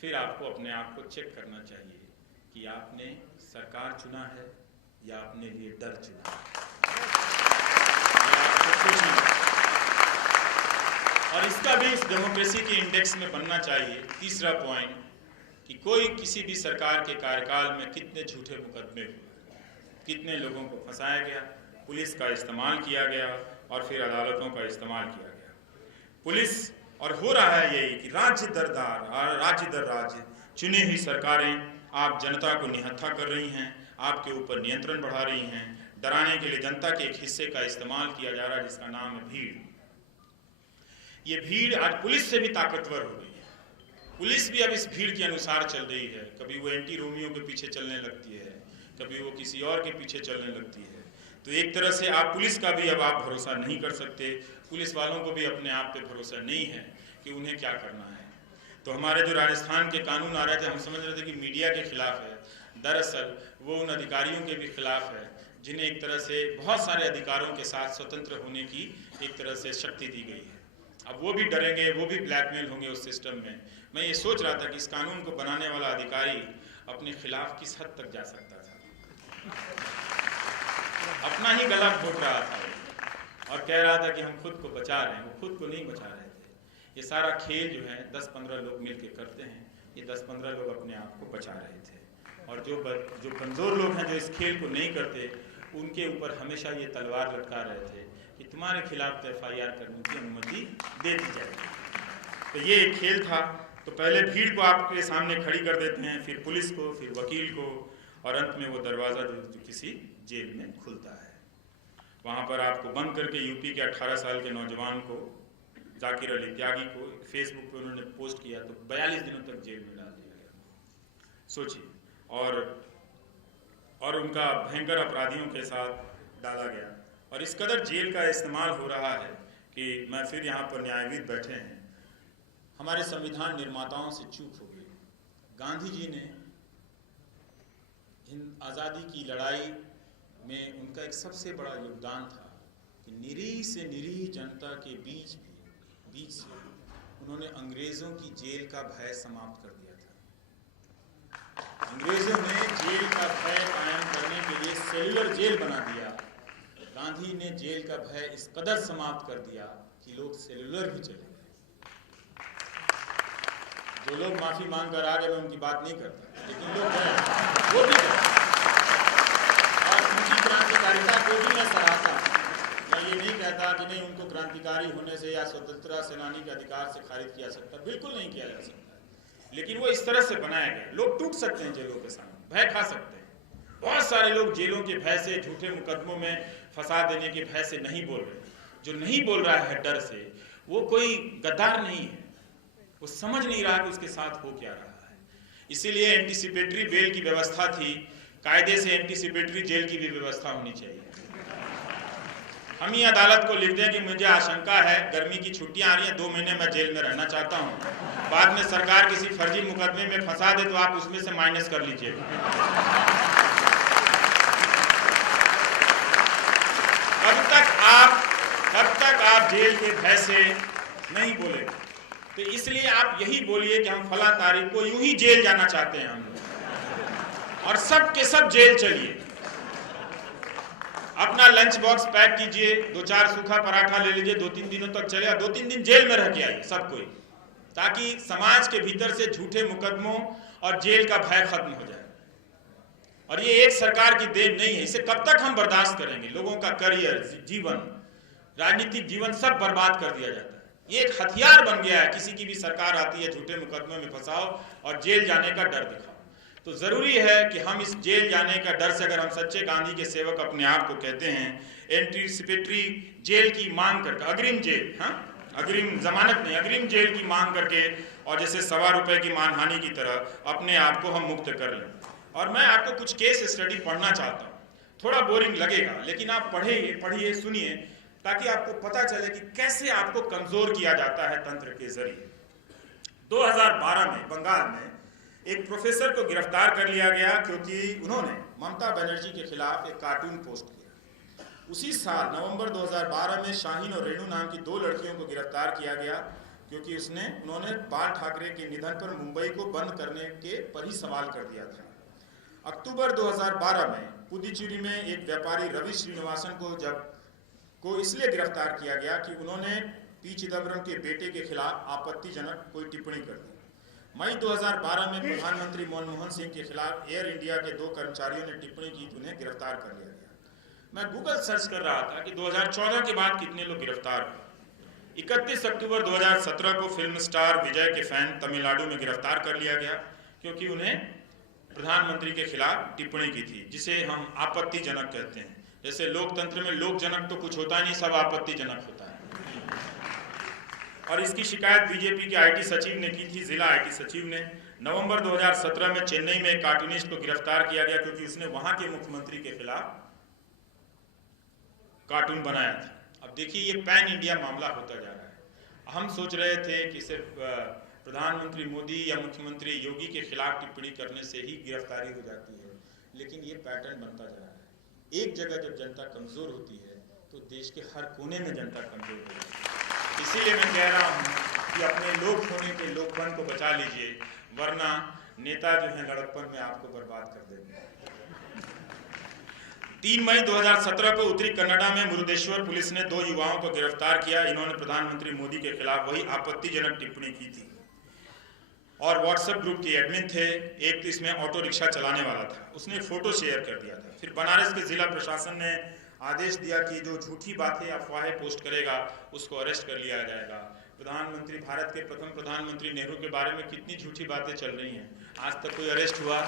फिर आपको अपने आप को चेक करना चाहिए कि आपने सरकार चुना है या अपने लिए डर चुना है। और इसका भी इस डेमोक्रेसी के इंडेक्स में बनना चाहिए। तीसरा पॉइंट, कि कोई किसी भी सरकार के कार्यकाल में कितने झूठे मुकदमे हुए, कितने लोगों को फंसाया गया, पुलिस का इस्तेमाल किया गया और फिर अदालतों का इस्तेमाल किया गया। पुलिस, और हो रहा है यही कि राज्य दर राज्य चुनी हुई सरकारें आप जनता को निहत्था कर रही हैं, आपके ऊपर नियंत्रण बढ़ा रही हैं। डराने के लिए जनता के एक हिस्से का इस्तेमाल किया जा रहा है, जिसका नाम है भीड़। ये भीड़ आज पुलिस से भी ताकतवर हो गई है। पुलिस भी अब इस भीड़ के अनुसार चल रही है। कभी वो एंटी रोमियो के पीछे चलने लगती है, कभी वो किसी और के पीछे चलने लगती है। तो एक तरह से आप पुलिस का भी अब आप भरोसा नहीं कर सकते। पुलिस वालों को भी अपने आप पे भरोसा नहीं है कि उन्हें क्या करना है। तो हमारे जो राजस्थान के कानून आ रहे थे, हम समझ रहे थे कि मीडिया के खिलाफ है, दरअसल वो उन अधिकारियों के भी खिलाफ है जिन्हें एक तरह से बहुत सारे अधिकारों के साथ स्वतंत्र होने की एक तरह से शक्ति दी गई है। अब वो भी डरेंगे, वो भी ब्लैकमेल होंगे उस सिस्टम में। मैं ये सोच रहा था कि इस कानून को बनाने वाला अधिकारी अपने खिलाफ किस हद तक जा सकता था। अपना ही गला घोट रहा था और कह रहा था कि हम खुद को बचा रहे हैं, वो खुद को नहीं बचा रहे थे। ये सारा खेल जो है 10-15 लोग मिलकर करते हैं, ये 10-15 लोग अपने आप को बचा रहे थे। और जो कमज़ोर लोग हैं, जो इस खेल को नहीं करते, उनके ऊपर हमेशा ये तलवार लटका रहे थे कि तुम्हारे खिलाफ तो FIR करने की अनुमति दे दी जाएगी। तो ये एक खेल था। तो पहले भीड़ को आपके सामने खड़ी कर देते हैं, फिर पुलिस को, फिर वकील को, और अंत में वो दरवाज़ा जो किसी जेल में खुलता है। वहाँ पर आपको बंद करके यूपी के 18 साल के नौजवान को, जाकिर अली त्यागी को, फेसबुक पे उन्होंने पोस्ट किया तो 42 दिनों तक जेल में डाल दिया गया। सोचिए। और उनका भयंकर अपराधियों के साथ डाला गया। और इस कदर जेल का इस्तेमाल हो रहा है कि मैं फिर यहाँ पर न्यायविद बैठे हैं, हमारे संविधान निर्माताओं से चूक हो गई। गांधी जी ने आज़ादी की लड़ाई में उनका एक सबसे बड़ा योगदान था कि निरीह से निरीह जनता के बीच से उन्होंने अंग्रेज़ों की जेल का भय समाप्त कर दिया था। अंग्रेज़ों ने जेल का भय कायम करने के लिए सेलुलर जेल बना दिया। गांधी ने जेल का भय इस कदर समाप्त कर दिया कि लोग सेलुलर भी चले गए। जो लोग माफ़ी मांग कर आ गए, मैं उनकी बात नहीं करता, लेकिन लोग गए, वो भी गए। और उनकी क्रांतिकारिता को भी मैं सराहता हूँ। मैं ये नहीं कहता कि नहीं, उनको क्रांतिकारी होने से या स्वतंत्रता सेनानी के अधिकार से खारिज किया सकता, बिल्कुल नहीं किया जा सकता। लेकिन वो इस तरह से बनाया गया। लोग टूट सकते हैं जेलों के सामने, भय खा सकते हैं। बहुत सारे लोग जेलों के भय से, झूठे मुकदमों में फंसा देने के भय से नहीं बोल रहे। जो नहीं बोल रहा है डर से, वो कोई गद्दार नहीं है, वो समझ नहीं रहा कि उसके साथ हो क्या रहा है। इसीलिए एंटीसिपेटरी बेल की व्यवस्था थी। कायदे से एंटीसिपेटरी जेल की भी व्यवस्था होनी चाहिए। हम ही अदालत को लिख दें कि मुझे आशंका है, गर्मी की छुट्टियां आ रही हैं, 2 महीने मैं जेल में रहना चाहता हूं। बाद में सरकार किसी फर्जी मुकदमे में फंसा दे तो आप उसमें से माइनस कर लीजिएगा। तब तक आप जेल के भय से नहीं बोले। तो इसलिए आप यही बोलिए कि हम फला तारीख को यूं ही जेल जाना चाहते हैं हम लोग, और सब के सब जेल चलिए। अपना लंच बॉक्स पैक कीजिए, 2-4 सूखा पराठा ले लीजिए, 2-3 दिनों तक चले, और 2-3 दिन जेल में रह के आइए सब कोई, ताकि समाज के भीतर से झूठे मुकदमों और जेल का भय खत्म हो जाए। और ये एक सरकार की देन नहीं है, इसे कब तक हम बर्दाश्त करेंगे। लोगों का करियर, जीवन, राजनीतिक जीवन सब बर्बाद कर दिया जाता है। ये एक हथियार बन गया है। किसी की भी सरकार आती है, झूठे मुकदमे में फंसाओ और जेल जाने का डर दिखाओ। तो जरूरी है कि हम इस जेल जाने का डर से, अगर हम सच्चे गांधी के सेवक अपने आप को कहते हैं, एंटीसिपेटरी जेल की मांग करके, अग्रिम जेल, अग्रिम जमानत नहीं, अग्रिम जेल की मांग करके, और जैसे ₹1.25 की मानहानि की तरह अपने आप को हम मुक्त कर लें। और मैं आपको कुछ केस स्टडी पढ़ना चाहता हूँ। थोड़ा बोरिंग लगेगा, लेकिन आप पढ़िए, सुनिए, ताकि आपको पता चले कि कैसे आपको कमजोर किया जाता है तंत्र के जरिए। 2012 में बंगाल में एक प्रोफेसर को गिरफ्तार कर लिया गया क्योंकि उन्होंने ममता बनर्जी के खिलाफ एक कार्टून पोस्ट किया। उसी साल नवंबर 2012 में शाहीन और रेणु नाम की 2 लड़कियों को गिरफ्तार किया गया क्योंकि उन्होंने बाल ठाकरे के निधन पर मुंबई को बंद करने के पर ही सवाल कर दिया था। अक्टूबर 2012 में पुदुचेरी में एक व्यापारी रवि श्रीनिवासन को इसलिए गिरफ्तार किया गया कि उन्होंने पी चिदम्बरम के बेटे के खिलाफ आपत्तिजनक कोई टिप्पणी कर दी। मई 2012 में प्रधानमंत्री मनमोहन सिंह के खिलाफ एयर इंडिया के 2 कर्मचारियों ने टिप्पणी की, उन्हें गिरफ्तार कर लिया गया। मैं गूगल सर्च कर रहा था कि 2014 के बाद कितने लोग गिरफ्तार हुए। 31 अक्टूबर 2017 को फिल्म स्टार विजय के फैन तमिलनाडु में गिरफ्तार कर लिया गया क्योंकि उन्हें प्रधानमंत्री के खिलाफ टिप्पणी की थी, जिसे हम आपत्तिजनक कहते हैं। जैसे लोकतंत्र में लोकजनक तो कुछ होता नहीं, सब आपत्तिजनक होता है। और इसकी शिकायत बीजेपी के आईटी सचिव ने की थी। जिला आईटी सचिव ने नवंबर 2017 में चेन्नई में एक कार्टूनिस्ट को गिरफ्तार किया गया क्योंकि उसने वहां के मुख्यमंत्री के खिलाफ कार्टून बनाया था। अब देखिए, ये पैन इंडिया मामला होता जा रहा है। हम सोच रहे थे कि सिर्फ प्रधानमंत्री मोदी या मुख्यमंत्री योगी के खिलाफ टिप्पणी करने से ही गिरफ्तारी हो जाती है, लेकिन ये पैटर्न बनता जा रहा है। एक जगह जब जनता कमज़ोर होती है तो देश के हर कोने में जनता कमज़ोर हो जाती है। इसीलिए मैं कह रहा हूँ कि अपने लोक होने के लोकपन को बचा लीजिए, वरना नेता जो है लड़कपन में आपको बर्बाद कर देंगे। 3 मई 2017 को उत्तरी कन्नडा में मुरुदेश्वर पुलिस ने 2 युवाओं को गिरफ्तार किया। इन्होंने प्रधानमंत्री मोदी के खिलाफ वही आपत्तिजनक टिप्पणी की थी और व्हाट्सएप ग्रुप के एडमिन थे। एक तो इसमें ऑटो रिक्शा चलाने वाला था, उसने फोटो शेयर कर दिया था। फिर बनारस के जिला प्रशासन ने आदेश दिया कि जो झूठी बातें अफवाहें पोस्ट करेगा उसको अरेस्ट कर लिया जाएगा। प्रधानमंत्री, भारत के प्रथम प्रधानमंत्री नेहरू के बारे में कितनी झूठी बातें चल रही हैं, आज तक कोई अरेस्ट हुआ?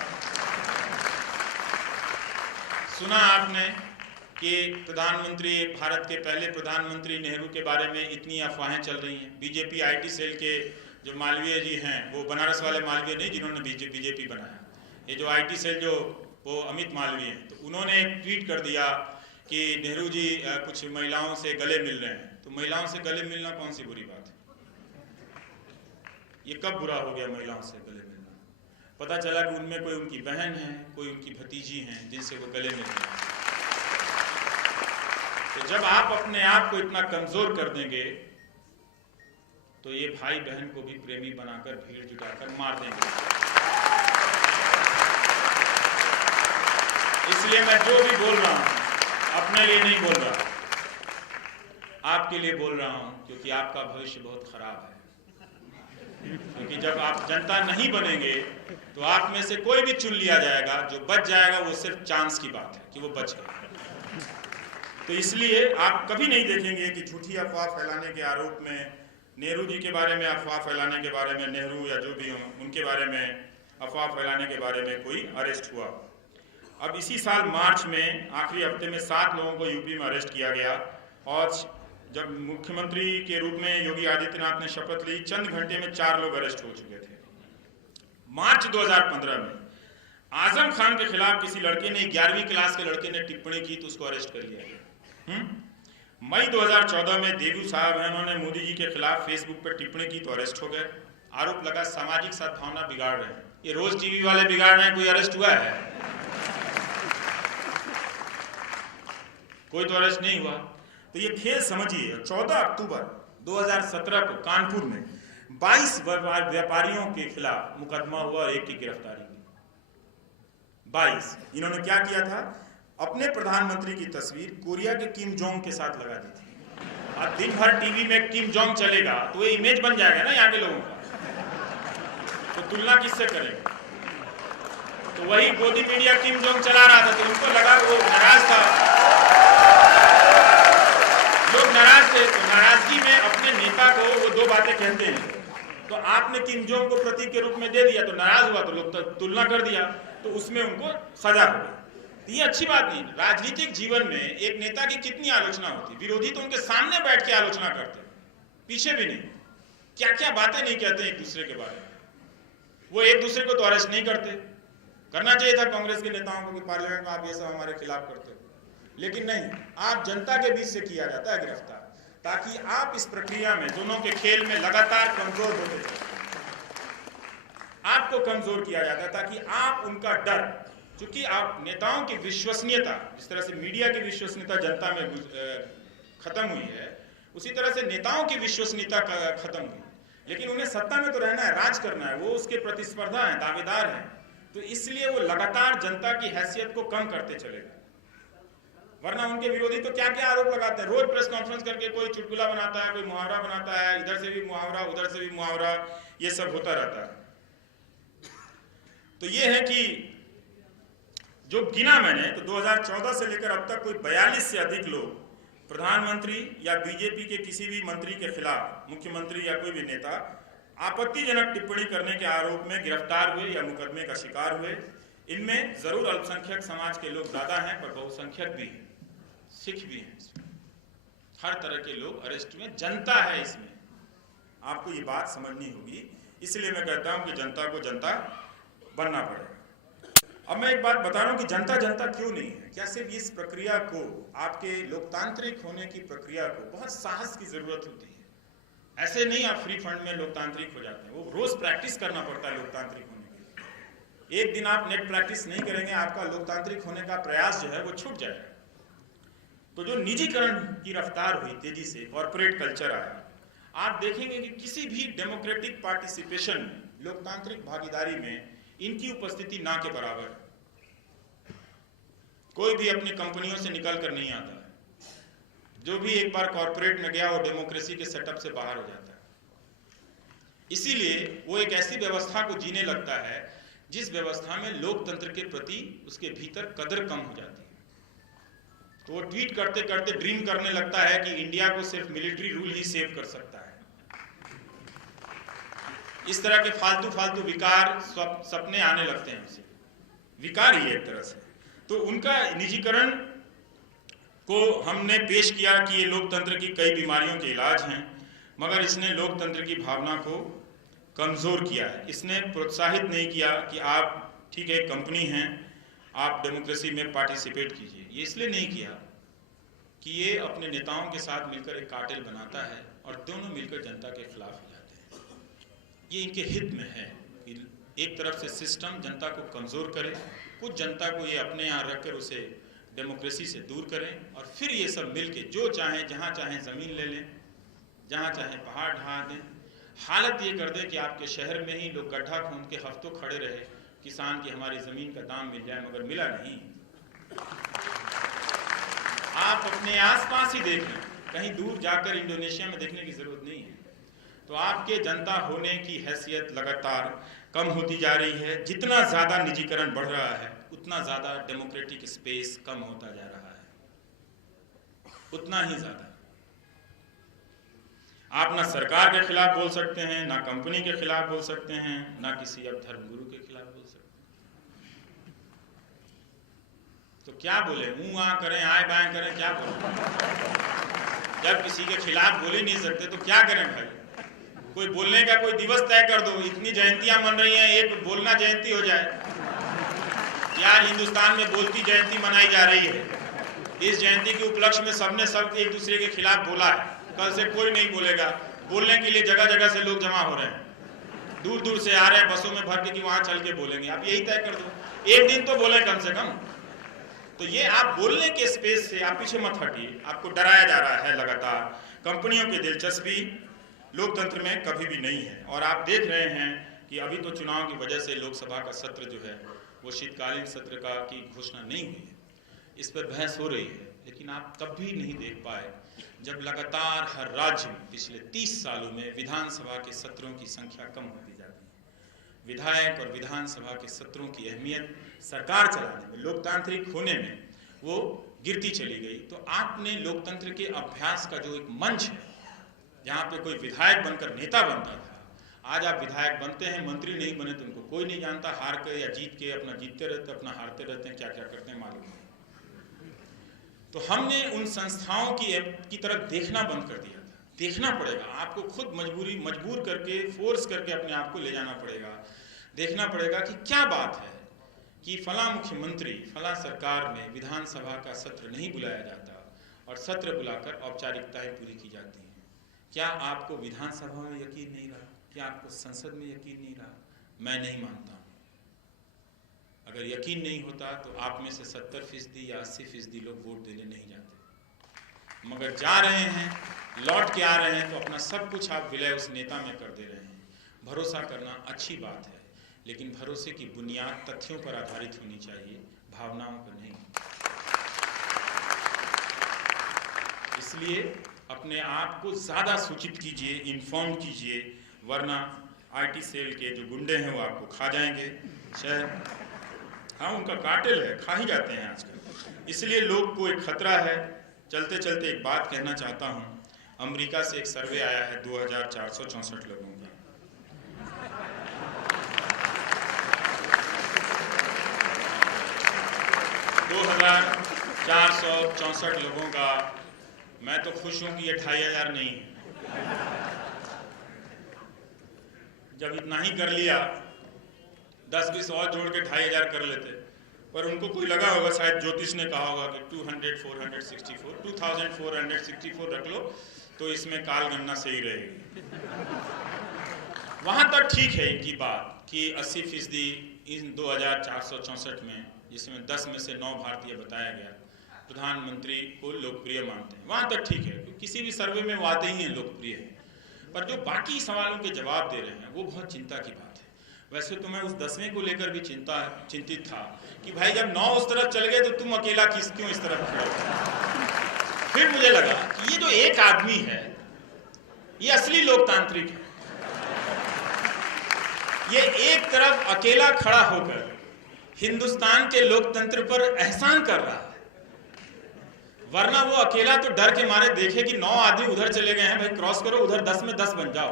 सुना आपने कि प्रधानमंत्री, भारत के पहले प्रधानमंत्री नेहरू के बारे में इतनी अफवाहें चल रही हैं। बीजेपी आईटी सेल के जो मालवीय जी हैं, वो बनारस वाले मालवीय नहीं जिन्होंने बीजेपी बनाया, ये जो आईटी सेल जो वो अमित मालवीय हैं, तो उन्होंने एक ट्वीट कर दिया कि नेहरू जी कुछ महिलाओं से गले मिल रहे हैं। तो महिलाओं से गले मिलना कौन सी बुरी बात है? ये कब बुरा हो गया महिलाओं से गले मिलना? पता चला कि उनमें कोई उनकी बहन है, कोई उनकी भतीजी हैं जिनसे वो गले मिल रहे हैं। तो जब आप अपने आप को इतना कमजोर कर देंगे तो ये भाई बहन को भी प्रेमी बनाकर भीड़ जुटाकर मार देंगे। इसलिए मैं जो भी बोल रहा हूं अपने लिए नहीं बोल रहा, आपके लिए बोल रहा हूं, क्योंकि आपका भविष्य बहुत खराब है। क्योंकि जब आप जनता नहीं बनेंगे तो आप में से कोई भी चुन लिया जाएगा, जो बच जाएगा वो सिर्फ चांस की बात है कि वो बच गया। तो इसलिए आप कभी नहीं देखेंगे कि झूठी अफवाह फैलाने के आरोप में, नेहरू जी के बारे में अफवाह फैलाने के बारे में, नेहरू या जो भी हों उनके बारे में अफवाह फैलाने के बारे में कोई अरेस्ट हुआ। अब इसी साल मार्च में आखिरी हफ्ते में 7 लोगों को यूपी में अरेस्ट किया गया और जब मुख्यमंत्री के रूप में योगी आदित्यनाथ ने शपथ ली, चंद घंटे में 4 लोग अरेस्ट हो चुके थे। मार्च 2015 में आजम खान के खिलाफ किसी लड़के ने, 11वीं क्लास के लड़के ने टिप्पणी की तो उसको अरेस्ट कर लिया गया। मई 2014 में देवू साहब हैं, उन्होंने मोदी जी के खिलाफ फेसबुक पर टिप्पणी की तो अरेस्ट हो गए। आरोप लगा सामाजिक सद्भावना बिगाड़ रहे हैं। ये रोज टीवी वाले बिगाड़ रहे हैं, कोई अरेस्ट हुआ है? कोई तो अरेस्ट नहीं हुआ। तो ये खेल समझिए। 14 अक्टूबर 2017 को कानपुर में 22 व्यापारियों के खिलाफ मुकदमा हुआ और एक की गिरफ्तारी हुई। 22। इन्होंने क्या किया था? अपने प्रधानमंत्री की तस्वीर कोरिया के किम जोंग के साथ लगा दी थी। अब दिन भर टीवी में किम जोंग चलेगा तो ये इमेज बन जाएगा ना यहाँ के लोगों का, तो तुलना किससे करेंगे? तो वही गोदी मीडिया किम जोंग चला रहा था तो उनको लगा वो नाराज था, लोग नाराज थे। तो नाराजगी में अपने नेता को वो 2 बातें कहते हैं, तो आपने किम जोंग को प्रतीक के रूप में दे दिया तो नाराज हुआ, तो लोग तुलना कर दिया, तो उसमें उनको सजा हो गई। ये अच्छी बात नहीं। राजनीतिक जीवन में एक नेता की कितनी आलोचना होती है, विरोधी तो उनके सामने बैठ के आलोचना करते हैं, पीछे भी नहीं। क्या क्या बातें नहीं कहते एक दूसरे के बारे में। वो एक दूसरे को तो अरेस्ट नहीं करते। करना चाहिए था कांग्रेस के नेताओं को कि पार्लियामेंट में आप ये सब हमारे खिलाफ करते हो, लेकिन नहीं, आप जनता के बीच से किया जाता है गिरफ्तार, ताकि आप इस प्रक्रिया में, दोनों के खेल में लगातार कमजोर होते जाए। आपको कमजोर किया जाता है ताकि आप उनका डर, क्योंकि आप नेताओं की विश्वसनीयता, जिस तरह से मीडिया की विश्वसनीयता जनता में खत्म हुई है, उसी तरह से नेताओं की विश्वसनीयता खत्म हुई। लेकिन उन्हें सत्ता में तो रहना है, राज करना है, वो उसके प्रतिस्पर्धा है, दावेदार हैं, तो इसलिए वो लगातार जनता की हैसियत को कम करते चलेगा। वरना उनके विरोधी तो क्या क्या आरोप लगाते हैं, रोज प्रेस कॉन्फ्रेंस करके कोई चुटकुला बनाता है, कोई मुहावरा बनाता है, इधर से भी मुहावरा उधर से भी मुहावरा, ये सब होता रहता है। तो ये है कि जो गिना मैंने, तो 2014 से लेकर अब तक कोई 42 से अधिक लोग प्रधानमंत्री या बीजेपी के किसी भी मंत्री के खिलाफ, मुख्यमंत्री या कोई भी नेता, आपत्तिजनक टिप्पणी करने के आरोप में गिरफ्तार हुए या मुकदमे का शिकार हुए। इनमें जरूर अल्पसंख्यक समाज के लोग ज्यादा हैं, पर बहुसंख्यक भी हैं, सिख भी हैं, इसमें हर तरह के लोग अरेस्ट में, जनता है इसमें, आपको ये बात समझनी होगी। इसलिए मैं कहता हूं कि जनता को जनता बनना पड़ेगा। अब मैं एक बात बता रहा हूं कि जनता जनता क्यों नहीं है। क्या सिर्फ इस प्रक्रिया को, आपके लोकतांत्रिक होने की प्रक्रिया को बहुत साहस की जरूरत होती है। ऐसे नहीं आप फ्री फंड में लोकतांत्रिक हो जाते हैं, वो रोज प्रैक्टिस करना पड़ता है लोकतांत्रिक होने के लिए। एक दिन आप नेट प्रैक्टिस नहीं करेंगे, आपका लोकतांत्रिक होने का प्रयास जो है वो छूट जाएगा। तो जो निजीकरण की रफ्तार हुई, तेजी से कॉर्पोरेट कल्चर आया, आप देखेंगे कि किसी भी डेमोक्रेटिक पार्टिसिपेशन में, लोकतांत्रिक भागीदारी में इनकी उपस्थिति ना के बराबर है। कोई भी अपनी कंपनियों से निकल कर नहीं आता है। जो भी एक बार कॉर्पोरेट में गया वो डेमोक्रेसी के सेटअप से बाहर हो जाता है। इसीलिए वो एक ऐसी व्यवस्था को जीने लगता है जिस व्यवस्था में लोकतंत्र के प्रति उसके भीतर कदर कम हो जाती है। तो वो ट्वीट करते करते ड्रीम करने लगता है कि इंडिया को सिर्फ मिलिट्री रूल ही सेव कर सकता है। इस तरह के फालतू विकार सपने आने लगते हैं उसे, विकार ही एक तरह से। तो उनका निजीकरण को हमने पेश किया कि ये लोकतंत्र की कई बीमारियों के इलाज हैं, मगर इसने लोकतंत्र की भावना को कमजोर किया है। इसने प्रोत्साहित नहीं किया कि आप ठीक है कंपनी हैं, आप डेमोक्रेसी में पार्टिसिपेट कीजिए। ये इसलिए नहीं किया कि ये अपने नेताओं के साथ मिलकर एक कार्टेल बनाता है और दोनों मिलकर जनता के खिलाफ हो जाते हैं। ये इनके हित में है कि एक तरफ से सिस्टम जनता को कमज़ोर करे, कुछ जनता को ये अपने यहाँ रखकर उसे डेमोक्रेसी से दूर करें, और फिर ये सब मिलके जो चाहें जहाँ चाहें ज़मीन ले लें, जहाँ चाहें पहाड़ ढहा दें। हालत ये कर दें कि आपके शहर में ही लोग गड्ढा खोद के हफ्तों खड़े रहे, किसान की हमारी ज़मीन का दाम मिल जाए, मगर मिला नहीं। आप अपने आसपास ही देख लें, कहीं दूर जाकर इंडोनेशिया में देखने की ज़रूरत नहीं है। तो आपके जनता होने की हैसियत लगातार कम होती जा रही है। जितना ज़्यादा निजीकरण बढ़ रहा है उतना ज़्यादा डेमोक्रेटिक स्पेस कम होता जा रहा है, उतना ही ज़्यादा। आप ना सरकार के खिलाफ बोल सकते हैं, ना कंपनी के खिलाफ बोल सकते हैं, ना किसी अब धर्मगुरु के खिलाफ बोल सकते हैं। तो क्या बोले, मुंह आ करें, आए बाएं करें, क्या बोले? जब किसी के खिलाफ बोल ही नहीं सकते तो क्या करें भाई? कोई बोलने का कोई दिवस तय कर दो। इतनी जयंतियां मन रही हैं, एक बोलना जयंती हो जाए। आज हिंदुस्तान में बोलती जयंती मनाई जा रही है। इस जयंती के उपलक्ष्य में सबने सब एक दूसरे के खिलाफ बोला है। कल से कोई नहीं बोलेगा। बोलने के लिए जगह जगह से लोग जमा हो रहे हैं, दूर दूर से आ रहे हैं बसों में भर के कि वहां चल के बोलेंगे। आप यही तय कर दो, एक दिन तो बोले कम से कम। तो ये आप बोलने के स्पेस से आप पीछे मत हटिए। आपको डराया जा रहा है लगातार। कंपनियों की दिलचस्पी लोकतंत्र में कभी भी नहीं है। और आप देख रहे हैं कि अभी तो चुनाव की वजह से लोकसभा का सत्र जो है वो शीतकालीन सत्र का की घोषणा नहीं हुई है, इस पर बहस हो रही है। लेकिन आप तब भी नहीं देख पाए जब लगातार हर राज्य में पिछले 30 सालों में विधानसभा के सत्रों की संख्या कम होती जाती है। विधायक और विधानसभा के सत्रों की अहमियत सरकार चलाने में, लोकतांत्रिक होने में वो गिरती चली गई। तो आपने लोकतंत्र के अभ्यास का जो एक मंच है, जहाँ पे कोई विधायक बनकर नेता बनता था, आज आप विधायक बनते हैं, मंत्री नहीं बने तो उनको कोई नहीं जानता। हार के या जीत के अपना जीतते रहते, अपना हारते रहते हैं, क्या क्या करते हैं मालूम नहीं। तो हमने उन संस्थाओं की तरफ देखना बंद कर दिया था। देखना पड़ेगा आपको, खुद मजबूर करके, फोर्स करके अपने आप को ले जाना पड़ेगा। देखना पड़ेगा कि क्या बात है कि फला मुख्यमंत्री, फला सरकार में विधानसभा का सत्र नहीं बुलाया जाता और सत्र बुलाकर औपचारिकताएं पूरी की जाती हैं। क्या आपको विधानसभा में यकीन नहीं रहा? क्या आपको संसद में यकीन नहीं रहा? मैं नहीं मानता। अगर यकीन नहीं होता तो आप में से 70% या 80% लोग वोट देने नहीं जाते, मगर जा रहे हैं, लौट के आ रहे हैं, तो अपना सब कुछ आप विलय उस नेता में कर दे रहे हैं। भरोसा करना अच्छी बात है, लेकिन भरोसे की बुनियाद तथ्यों पर आधारित होनी चाहिए, भावनाओं पर नहीं। इसलिए अपने आप को ज़्यादा सूचित कीजिए, इन्फॉर्म कीजिए, वरना आईटी सेल के जो गुंडे हैं वो आपको खा जाएंगे। शायद हाँ, उनका कार्टेल है, खा ही जाते हैं आजकल। इसलिए लोग को एक खतरा है। चलते चलते एक बात कहना चाहता हूँ। अमेरिका से एक सर्वे आया है 2464 लोगों का। दो 2464 लोगों का। मैं तो खुश हूं कि ये 2500 नहीं है। जब इतना ही कर लिया, 10-20 और जोड़ के 2500 कर लेते। पर उनको कोई लगा होगा, शायद ज्योतिष ने कहा होगा कि 2464 रख लो तो इसमें काल गणना सही रहेगी। वहां तक ठीक है इनकी बात कि 80% इन 2464 में, जिसमें 10 में से 9 भारतीय बताया गया, प्रधानमंत्री को लोकप्रिय मानते हैं, वहां तक ठीक है, क्योंकि किसी भी सर्वे में वो आते ही हैं लोकप्रिय है। पर जो बाकी सवालों के जवाब दे रहे हैं वो बहुत चिंता की बात है। वैसे तो मैं उस 10वें को लेकर भी चिंतित था कि भाई जब 9 उस तरफ चल गए तो तुम अकेला क्यों इस तरफ खड़े हो। फिर मुझे लगा कि ये जो एक आदमी है ये असली लोकतांत्रिक है। ये एक तरफ अकेला खड़ा होकर हिंदुस्तान के लोकतंत्र पर एहसान कर रहा है, वरना वो अकेला तो डर के मारे देखे कि 9 आदमी उधर चले गए हैं, भाई क्रॉस करो उधर, 10 में 10 बन जाओ,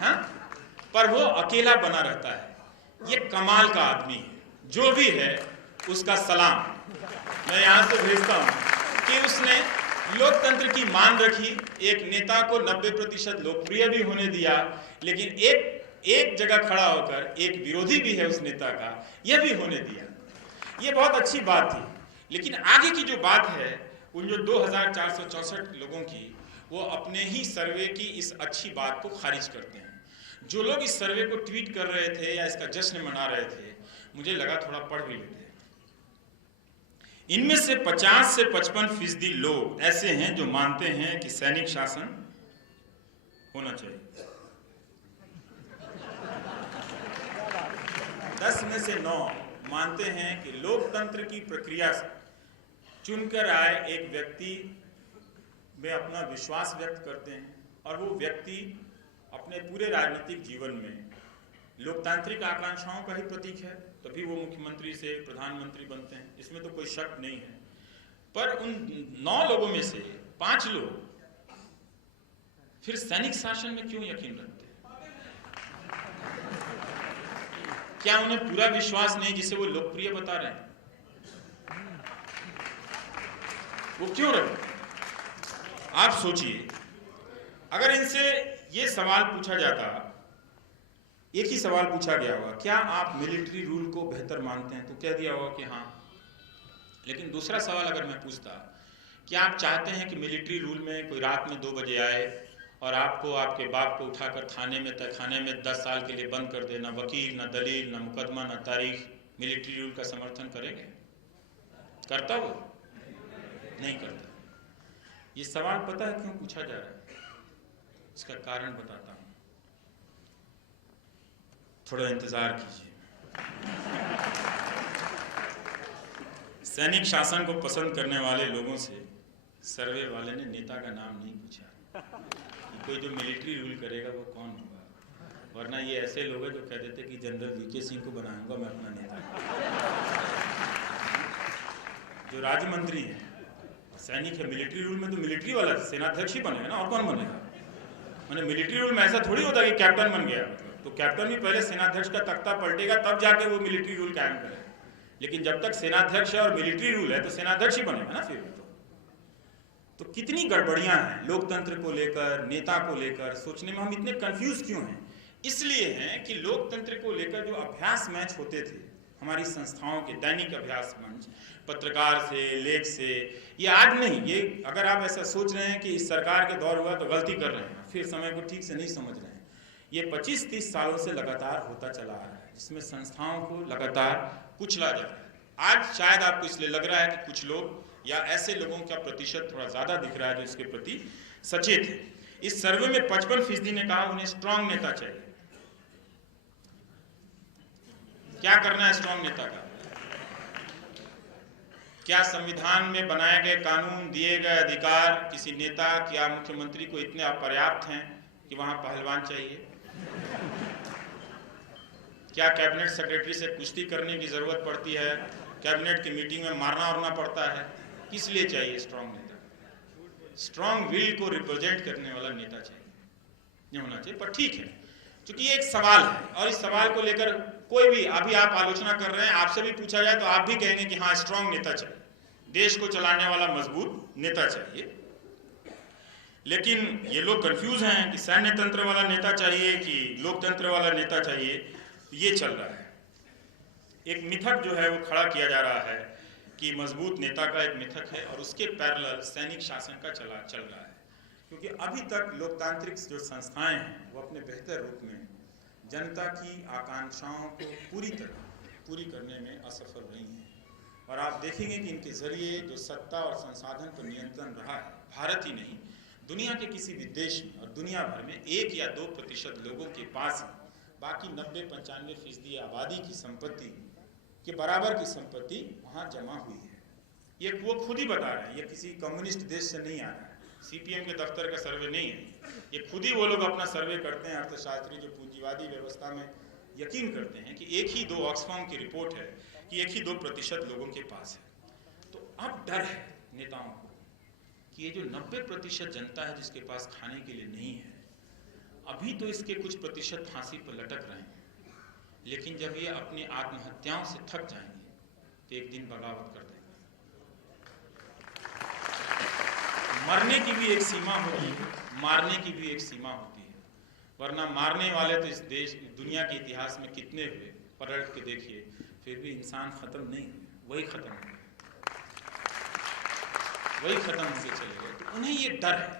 हाँ? पर वो अकेला बना रहता है। ये कमाल का आदमी है, जो भी है उसका सलाम मैं यहां से भेजता हूं कि उसने लोकतंत्र की मान रखी, एक नेता को 90% लोकप्रिय भी होने दिया, लेकिन एक जगह खड़ा होकर एक विरोधी भी है उस नेता का, यह भी होने दिया। ये बहुत अच्छी बात थी। लेकिन आगे की जो बात है उन जो 2464 लोगों की, वो अपने ही सर्वे की इस अच्छी बात को खारिज करते हैं। जो लोग इस सर्वे को ट्वीट कर रहे थे या इसका जश्न मना रहे थे, मुझे लगा थोड़ा पढ़ भी लेते हैं। इनमें से 50 से 55% लोग ऐसे हैं जो मानते हैं कि सैनिक शासन होना चाहिए। 10 में से 9 मानते हैं कि लोकतंत्र की प्रक्रिया से चुनकर आए एक व्यक्ति में अपना विश्वास व्यक्त करते हैं, और वो व्यक्ति अपने पूरे राजनीतिक जीवन में लोकतांत्रिक आकांक्षाओं का ही प्रतीक है, तभी वो मुख्यमंत्री से प्रधानमंत्री बनते हैं, इसमें तो कोई शक नहीं है। पर उन 9 लोगों में से 5 लोग फिर सैनिक शासन में क्यों यकीन रखते हैं? क्या उन्हें पूरा विश्वास नहीं जिसे वो लोकप्रिय बता रहे हैं? वो क्यों रहे? आप सोचिए, अगर इनसे ये सवाल पूछा जाता, एक ही सवाल पूछा गया होगा, क्या आप मिलिट्री रूल को बेहतर मानते हैं, तो कह दिया होगा कि हाँ। लेकिन दूसरा सवाल अगर मैं पूछता, क्या आप चाहते हैं कि मिलिट्री रूल में कोई रात में 2 बजे आए और आपको, आपके बाप को उठाकर थाने में 10 साल के लिए बंद कर दे, ना वकील, ना दलील, ना मुकदमा, ना तारीख, मिलिट्री रूल का समर्थन करेंगे? करता वो? नहीं करता। ये सवाल पता है क्यों पूछा जा रहा है? इसका कारण बताता हूं, थोड़ा इंतजार कीजिए। सैनिक शासन को पसंद करने वाले लोगों से सर्वे वाले ने नेता का नाम नहीं पूछा, कोई जो मिलिट्री रूल करेगा वो कौन होगा, वरना ये ऐसे लोग हैं जो कह देते कि जनरल वीके सिंह को बनाऊंगा मैं अपना नेता। जो राज्य मंत्री है सैनिक है, मिलिट्री रूल में तो मिलिट्री वाला सेनाध्यक्ष ही बनेगा ना, और कौन बनेगा? मैंने मिलिट्री रूल में ऐसा थोड़ी होता कि कैप्टन बन गया, तो कैप्टन भी पहले सेनाध्यक्ष का तख्ता पलटेगा तब जाके वो मिलिट्री रूल कायम करेगा। लेकिन जब तक सेनाध्यक्ष है और मिलिट्री रूल है तो सेनाध्यक्ष ही बनेगा ना। फिर तो कितनी गड़बड़ियां हैं लोकतंत्र को लेकर, नेता को लेकर। सोचने में हम इतने कंफ्यूज क्यों हैं? इसलिए हैं कि लोकतंत्र को लेकर जो अभ्यास मैच होते थे हमारी संस्थाओं के, दैनिक अभ्यास मंच, पत्रकार से, लेख से, ये आज नहीं, ये अगर आप ऐसा सोच रहे हैं कि इस सरकार के दौर हुआ तो गलती कर रहे हैं, फिर समय को ठीक से नहीं समझ रहे हैं। ये 25-30 सालों से लगातार होता चला आ रहा है, जिसमें संस्थाओं को लगातार कुचला जा रहा है। आज शायद आपको इसलिए लग रहा है कि कुछ लोग या ऐसे लोगों का प्रतिशत थोड़ा ज्यादा दिख रहा है जो इसके प्रति सचेत है। इस सर्वे में 55% ने कहा उन्हें स्ट्रांग नेता चाहिए। क्या करना है स्ट्रांग नेता का? क्या संविधान में बनाए गए कानून, दिए गए अधिकार किसी नेता या मुख्यमंत्री को इतने अपर्याप्त हैं कि वहां पहलवान चाहिए? क्या कैबिनेट सेक्रेटरी से कुश्ती करने की जरूरत पड़ती है? कैबिनेट की मीटिंग में मारना वारना पड़ता है? किस लिए चाहिए स्ट्रांग नेता? स्ट्रांग विल को रिप्रेजेंट करने वाला नेता चाहिए, ये होना चाहिए। पर ठीक है, क्योंकि ये एक सवाल है और इस सवाल को लेकर कोई भी, अभी आप आलोचना कर रहे हैं, आपसे भी पूछा जाए तो आप भी कहेंगे कि हाँ स्ट्रांग नेता चाहिए, देश को चलाने वाला मजबूत नेता चाहिए। लेकिन ये लोग कंफ्यूज हैं कि सैन्य तंत्र वाला नेता चाहिए कि लोकतंत्र वाला नेता चाहिए। ये चल रहा है, एक मिथक जो है वो खड़ा किया जा रहा है कि मजबूत नेता का एक मिथक है और उसके पैरेलल सैनिक शासन का चल रहा है। क्योंकि अभी तक लोकतांत्रिक जो संस्थाएं हैं वो अपने बेहतर रूप में जनता की आकांक्षाओं को पूरी तरह पूरी करने में असफल रही हैं और आप देखेंगे कि इनके जरिए जो सत्ता और संसाधन पर नियंत्रण रहा है, भारत ही नहीं दुनिया के किसी भी देश में और दुनिया भर में 1 या 2% लोगों के पास बाकी 90-95% आबादी की संपत्ति के बराबर की संपत्ति वहाँ जमा हुई है। ये वो खुद ही बता रहे हैं, ये किसी कम्युनिस्ट देश से नहीं आ रहा है, सीपीएम के दफ्तर का सर्वे नहीं है, ये खुद ही वो लोग अपना सर्वे करते हैं। अर्थशास्त्री जो पूंजीवादी व्यवस्था में यकीन करते हैं कि 1 ही 2 ऑक्सफाम की रिपोर्ट है कि 1 ही 2% लोगों के पास है। तो अब डर है नेताओं को कि ये जो 90% जनता है जिसके पास खाने के लिए नहीं है, अभी तो इसके कुछ प्रतिशत फांसी पर लटक रहे हैं, लेकिन जब ये अपनी आत्महत्याओं से थक जाएंगे तो एक दिन बगावत कर देंगे। मरने की भी एक सीमा होती है, मारने की भी एक सीमा होती है, वरना मारने वाले तो इस देश दुनिया के इतिहास में कितने हुए, पलट के देखिए, फिर भी इंसान खत्म नहीं हुए, वही खत्म हुए, वही खत्म होकर चले गए। तो उन्हें ये डर है,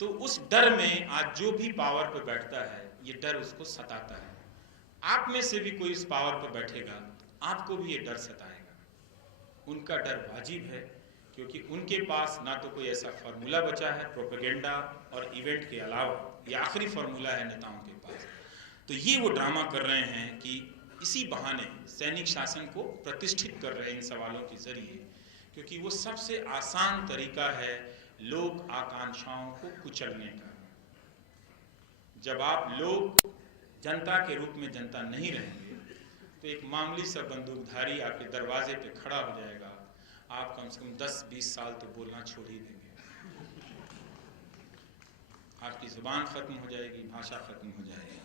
तो उस डर में आज जो भी पावर पर बैठता है, ये डर उसको सताता है। आप में से भी कोई इस पावर पर बैठेगा तो आपको भी ये डर सताएगा। उनका डर वाजिब है, क्योंकि उनके पास ना तो कोई ऐसा फार्मूला बचा है प्रोपेगेंडा और इवेंट के अलावा, ये आखिरी फार्मूला है नेताओं के पास। तो ये वो ड्रामा कर रहे हैं कि इसी बहाने सैनिक शासन को प्रतिष्ठित कर रहे हैं इन सवालों के जरिए, क्योंकि वो सबसे आसान तरीका है लोक आकांक्षाओं को कुचलने का। जब आप लोग जनता के रूप में जनता नहीं रहेंगे तो एक मामूली सा बंदूकधारी आपके दरवाजे पे खड़ा हो जाएगा, आप कम से कम 10-20 साल तो बोलना छोड़ ही देंगे, आपकी जुबान खत्म हो जाएगी, भाषा खत्म हो जाएगी।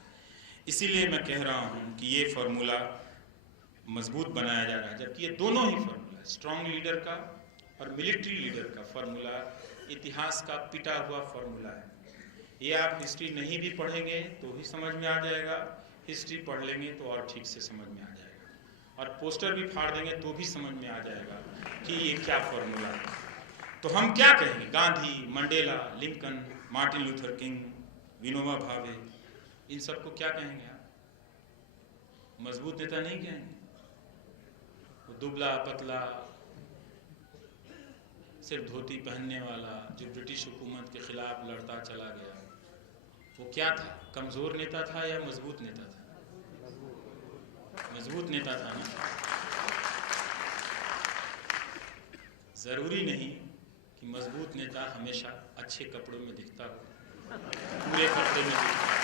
इसीलिए मैं कह रहा हूँ कि ये फार्मूला मजबूत बनाया जा रहा है, जबकि ये दोनों ही फार्मूला, स्ट्रॉन्ग लीडर का और मिलिट्री लीडर का फार्मूला इतिहास का पिटा हुआ फार्मूला है। ये आप हिस्ट्री नहीं भी पढ़ेंगे तो भी समझ में आ जाएगा, हिस्ट्री पढ़ लेंगे तो और ठीक से समझ में आ जाएगा, और पोस्टर भी फाड़ देंगे तो भी समझ में आ जाएगा कि ये क्या फार्मूला है। तो हम क्या कहेंगे, Gandhi, Mandela, Lincoln, Martin Luther king, Vinoba Bhave, इन सबको क्या कहेंगे आप? मजबूत नेता नहीं कहेंगे, वो दुबला पतला सिर्फ धोती पहनने वाला जो ब्रिटिश हुकूमत के खिलाफ लड़ता चला गया, वो क्या था? कमजोर नेता था या मजबूत नेता था? मजबूत नेता था ना। जरूरी नहीं कि मजबूत नेता हमेशा अच्छे कपड़ों में दिखता हो, पूरे कपड़े में दिखता हो।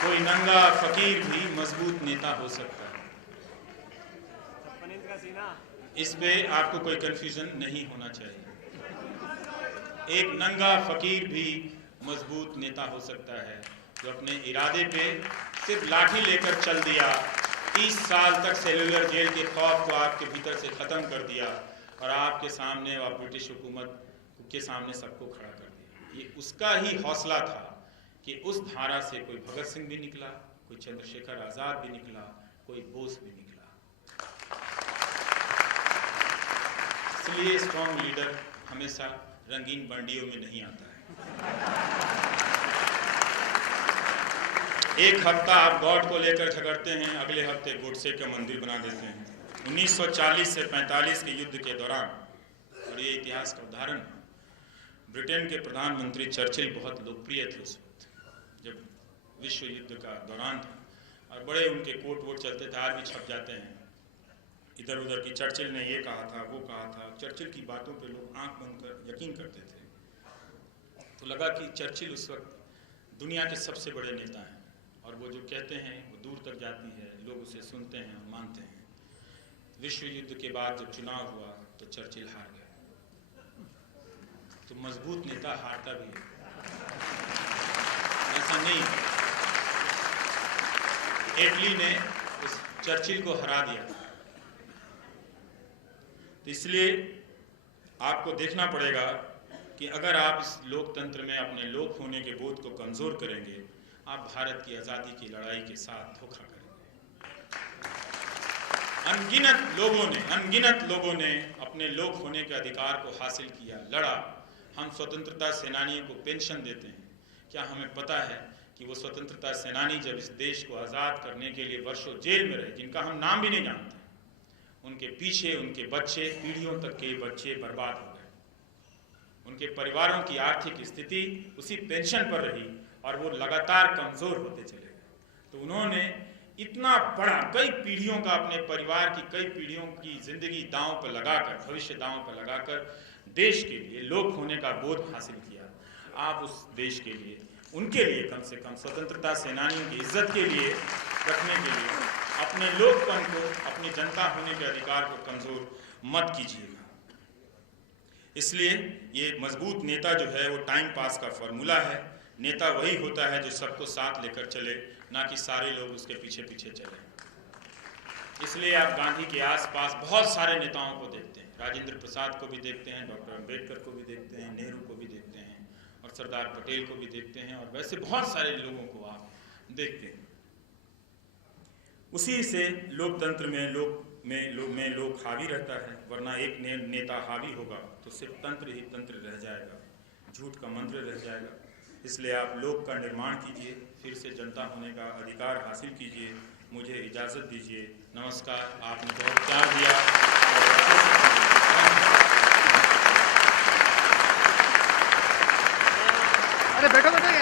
कोई नंगा फकीर भी मजबूत नेता हो सकता है। इस पे आपको कोई कंफ्यूजन नहीं होना चाहिए। एक नंगा फकीर भी मजबूत नेता हो सकता है जो अपने इरादे पे सिर्फ लाठी लेकर चल दिया, 30 साल तक सेलुलर जेल के खौफ को आपके भीतर से खत्म कर दिया और आपके सामने और ब्रिटिश हुकूमत के सामने सबको खड़ा कर दिया। ये उसका ही हौसला था कि उस धारा से कोई भगत सिंह भी निकला, कोई चंद्रशेखर आजाद भी निकला, कोई बोस भी निकला। इसलिए स्ट्रॉन्ग लीडर हमेशा रंगीन बंडियों में नहीं आता है। एक हफ्ता आप गॉड को लेकर झगड़ते हैं, अगले हफ्ते गोडसे का मंदिर बना देते हैं। 1940 से 45 के युद्ध के दौरान, और ये इतिहास का उदाहरण, ब्रिटेन के प्रधानमंत्री चर्चिल बहुत लोकप्रिय थे उस वक्त जब विश्व युद्ध का दौरान था, और बड़े उनके कोट वोट चलते थे, आज भी छप जाते हैं इधर उधर की। चर्चिल ने ये कहा था, वो कहा था। चर्चिल की बातों पे लोग आंख बंद कर यकीन करते थे। तो लगा कि चर्चिल उस वक्त दुनिया के सबसे बड़े नेता हैं, और वो जो कहते हैं वो दूर तक जाती है, लोग उसे सुनते हैं और मानते हैं। विश्व युद्ध के बाद जब चुनाव हुआ तो चर्चिल हार गया। तो मजबूत नेता हारता भी है, ऐसा नहीं। इटली ने उस चर्चिल को हरा दिया। तो इसलिए आपको देखना पड़ेगा कि अगर आप इस लोकतंत्र में अपने लोक होने के बोध को कमजोर करेंगे, आप भारत की आज़ादी की लड़ाई के साथ धोखा करेंगे। अनगिनत लोगों ने अपने लोक होने के अधिकार को हासिल किया, लड़ा। हम स्वतंत्रता सेनानियों को पेंशन देते हैं। क्या हमें पता है कि वो स्वतंत्रता सेनानी जब इस देश को आज़ाद करने के लिए वर्षों जेल में रहे, जिनका हम नाम भी नहीं जानते, उनके पीछे उनके बच्चे, पीढ़ियों तक के बच्चे बर्बाद हो गए। उनके परिवारों की आर्थिक स्थिति उसी पेंशन पर रही और वो लगातार कमजोर होते चले गए। तो उन्होंने इतना बड़ा, कई पीढ़ियों का, अपने परिवार की कई पीढ़ियों की जिंदगी दांव पर लगाकर, भविष्य दांव पर लगाकर देश के लिए लोक होने का बोध हासिल किया। आप उस देश के लिए, उनके लिए, कम से कम स्वतंत्रता सेनानियों की इज्जत के लिए रखने के लिए अपने लोकपन को, अपनी जनता होने के अधिकार को कमजोर मत कीजिएगा। इसलिए ये मजबूत नेता जो है वो टाइम पास का फॉर्मूला है। नेता वही होता है जो सबको साथ लेकर चले, ना कि सारे लोग उसके पीछे पीछे चले। इसलिए आप गांधी के आसपास बहुत सारे नेताओं को देखते हैं। राजेंद्र प्रसाद को भी देखते हैं, डॉक्टर अंबेडकर को भी देखते हैं, नेहरू को भी देखते हैं और सरदार पटेल को भी देखते हैं, और वैसे बहुत सारे लोगों को आप देखते हैं। उसी से लोकतंत्र में लोक हावी रहता है, वरना एक नेता हावी होगा तो सिर्फ तंत्र ही तंत्र रह जाएगा, झूठ का मंत्र रह जाएगा। इसलिए आप लोक का निर्माण कीजिए, फिर से जनता होने का अधिकार हासिल कीजिए। मुझे इजाज़त दीजिए। नमस्कार। आपने बहुत प्यार दिया। अरे बैठो बैठो।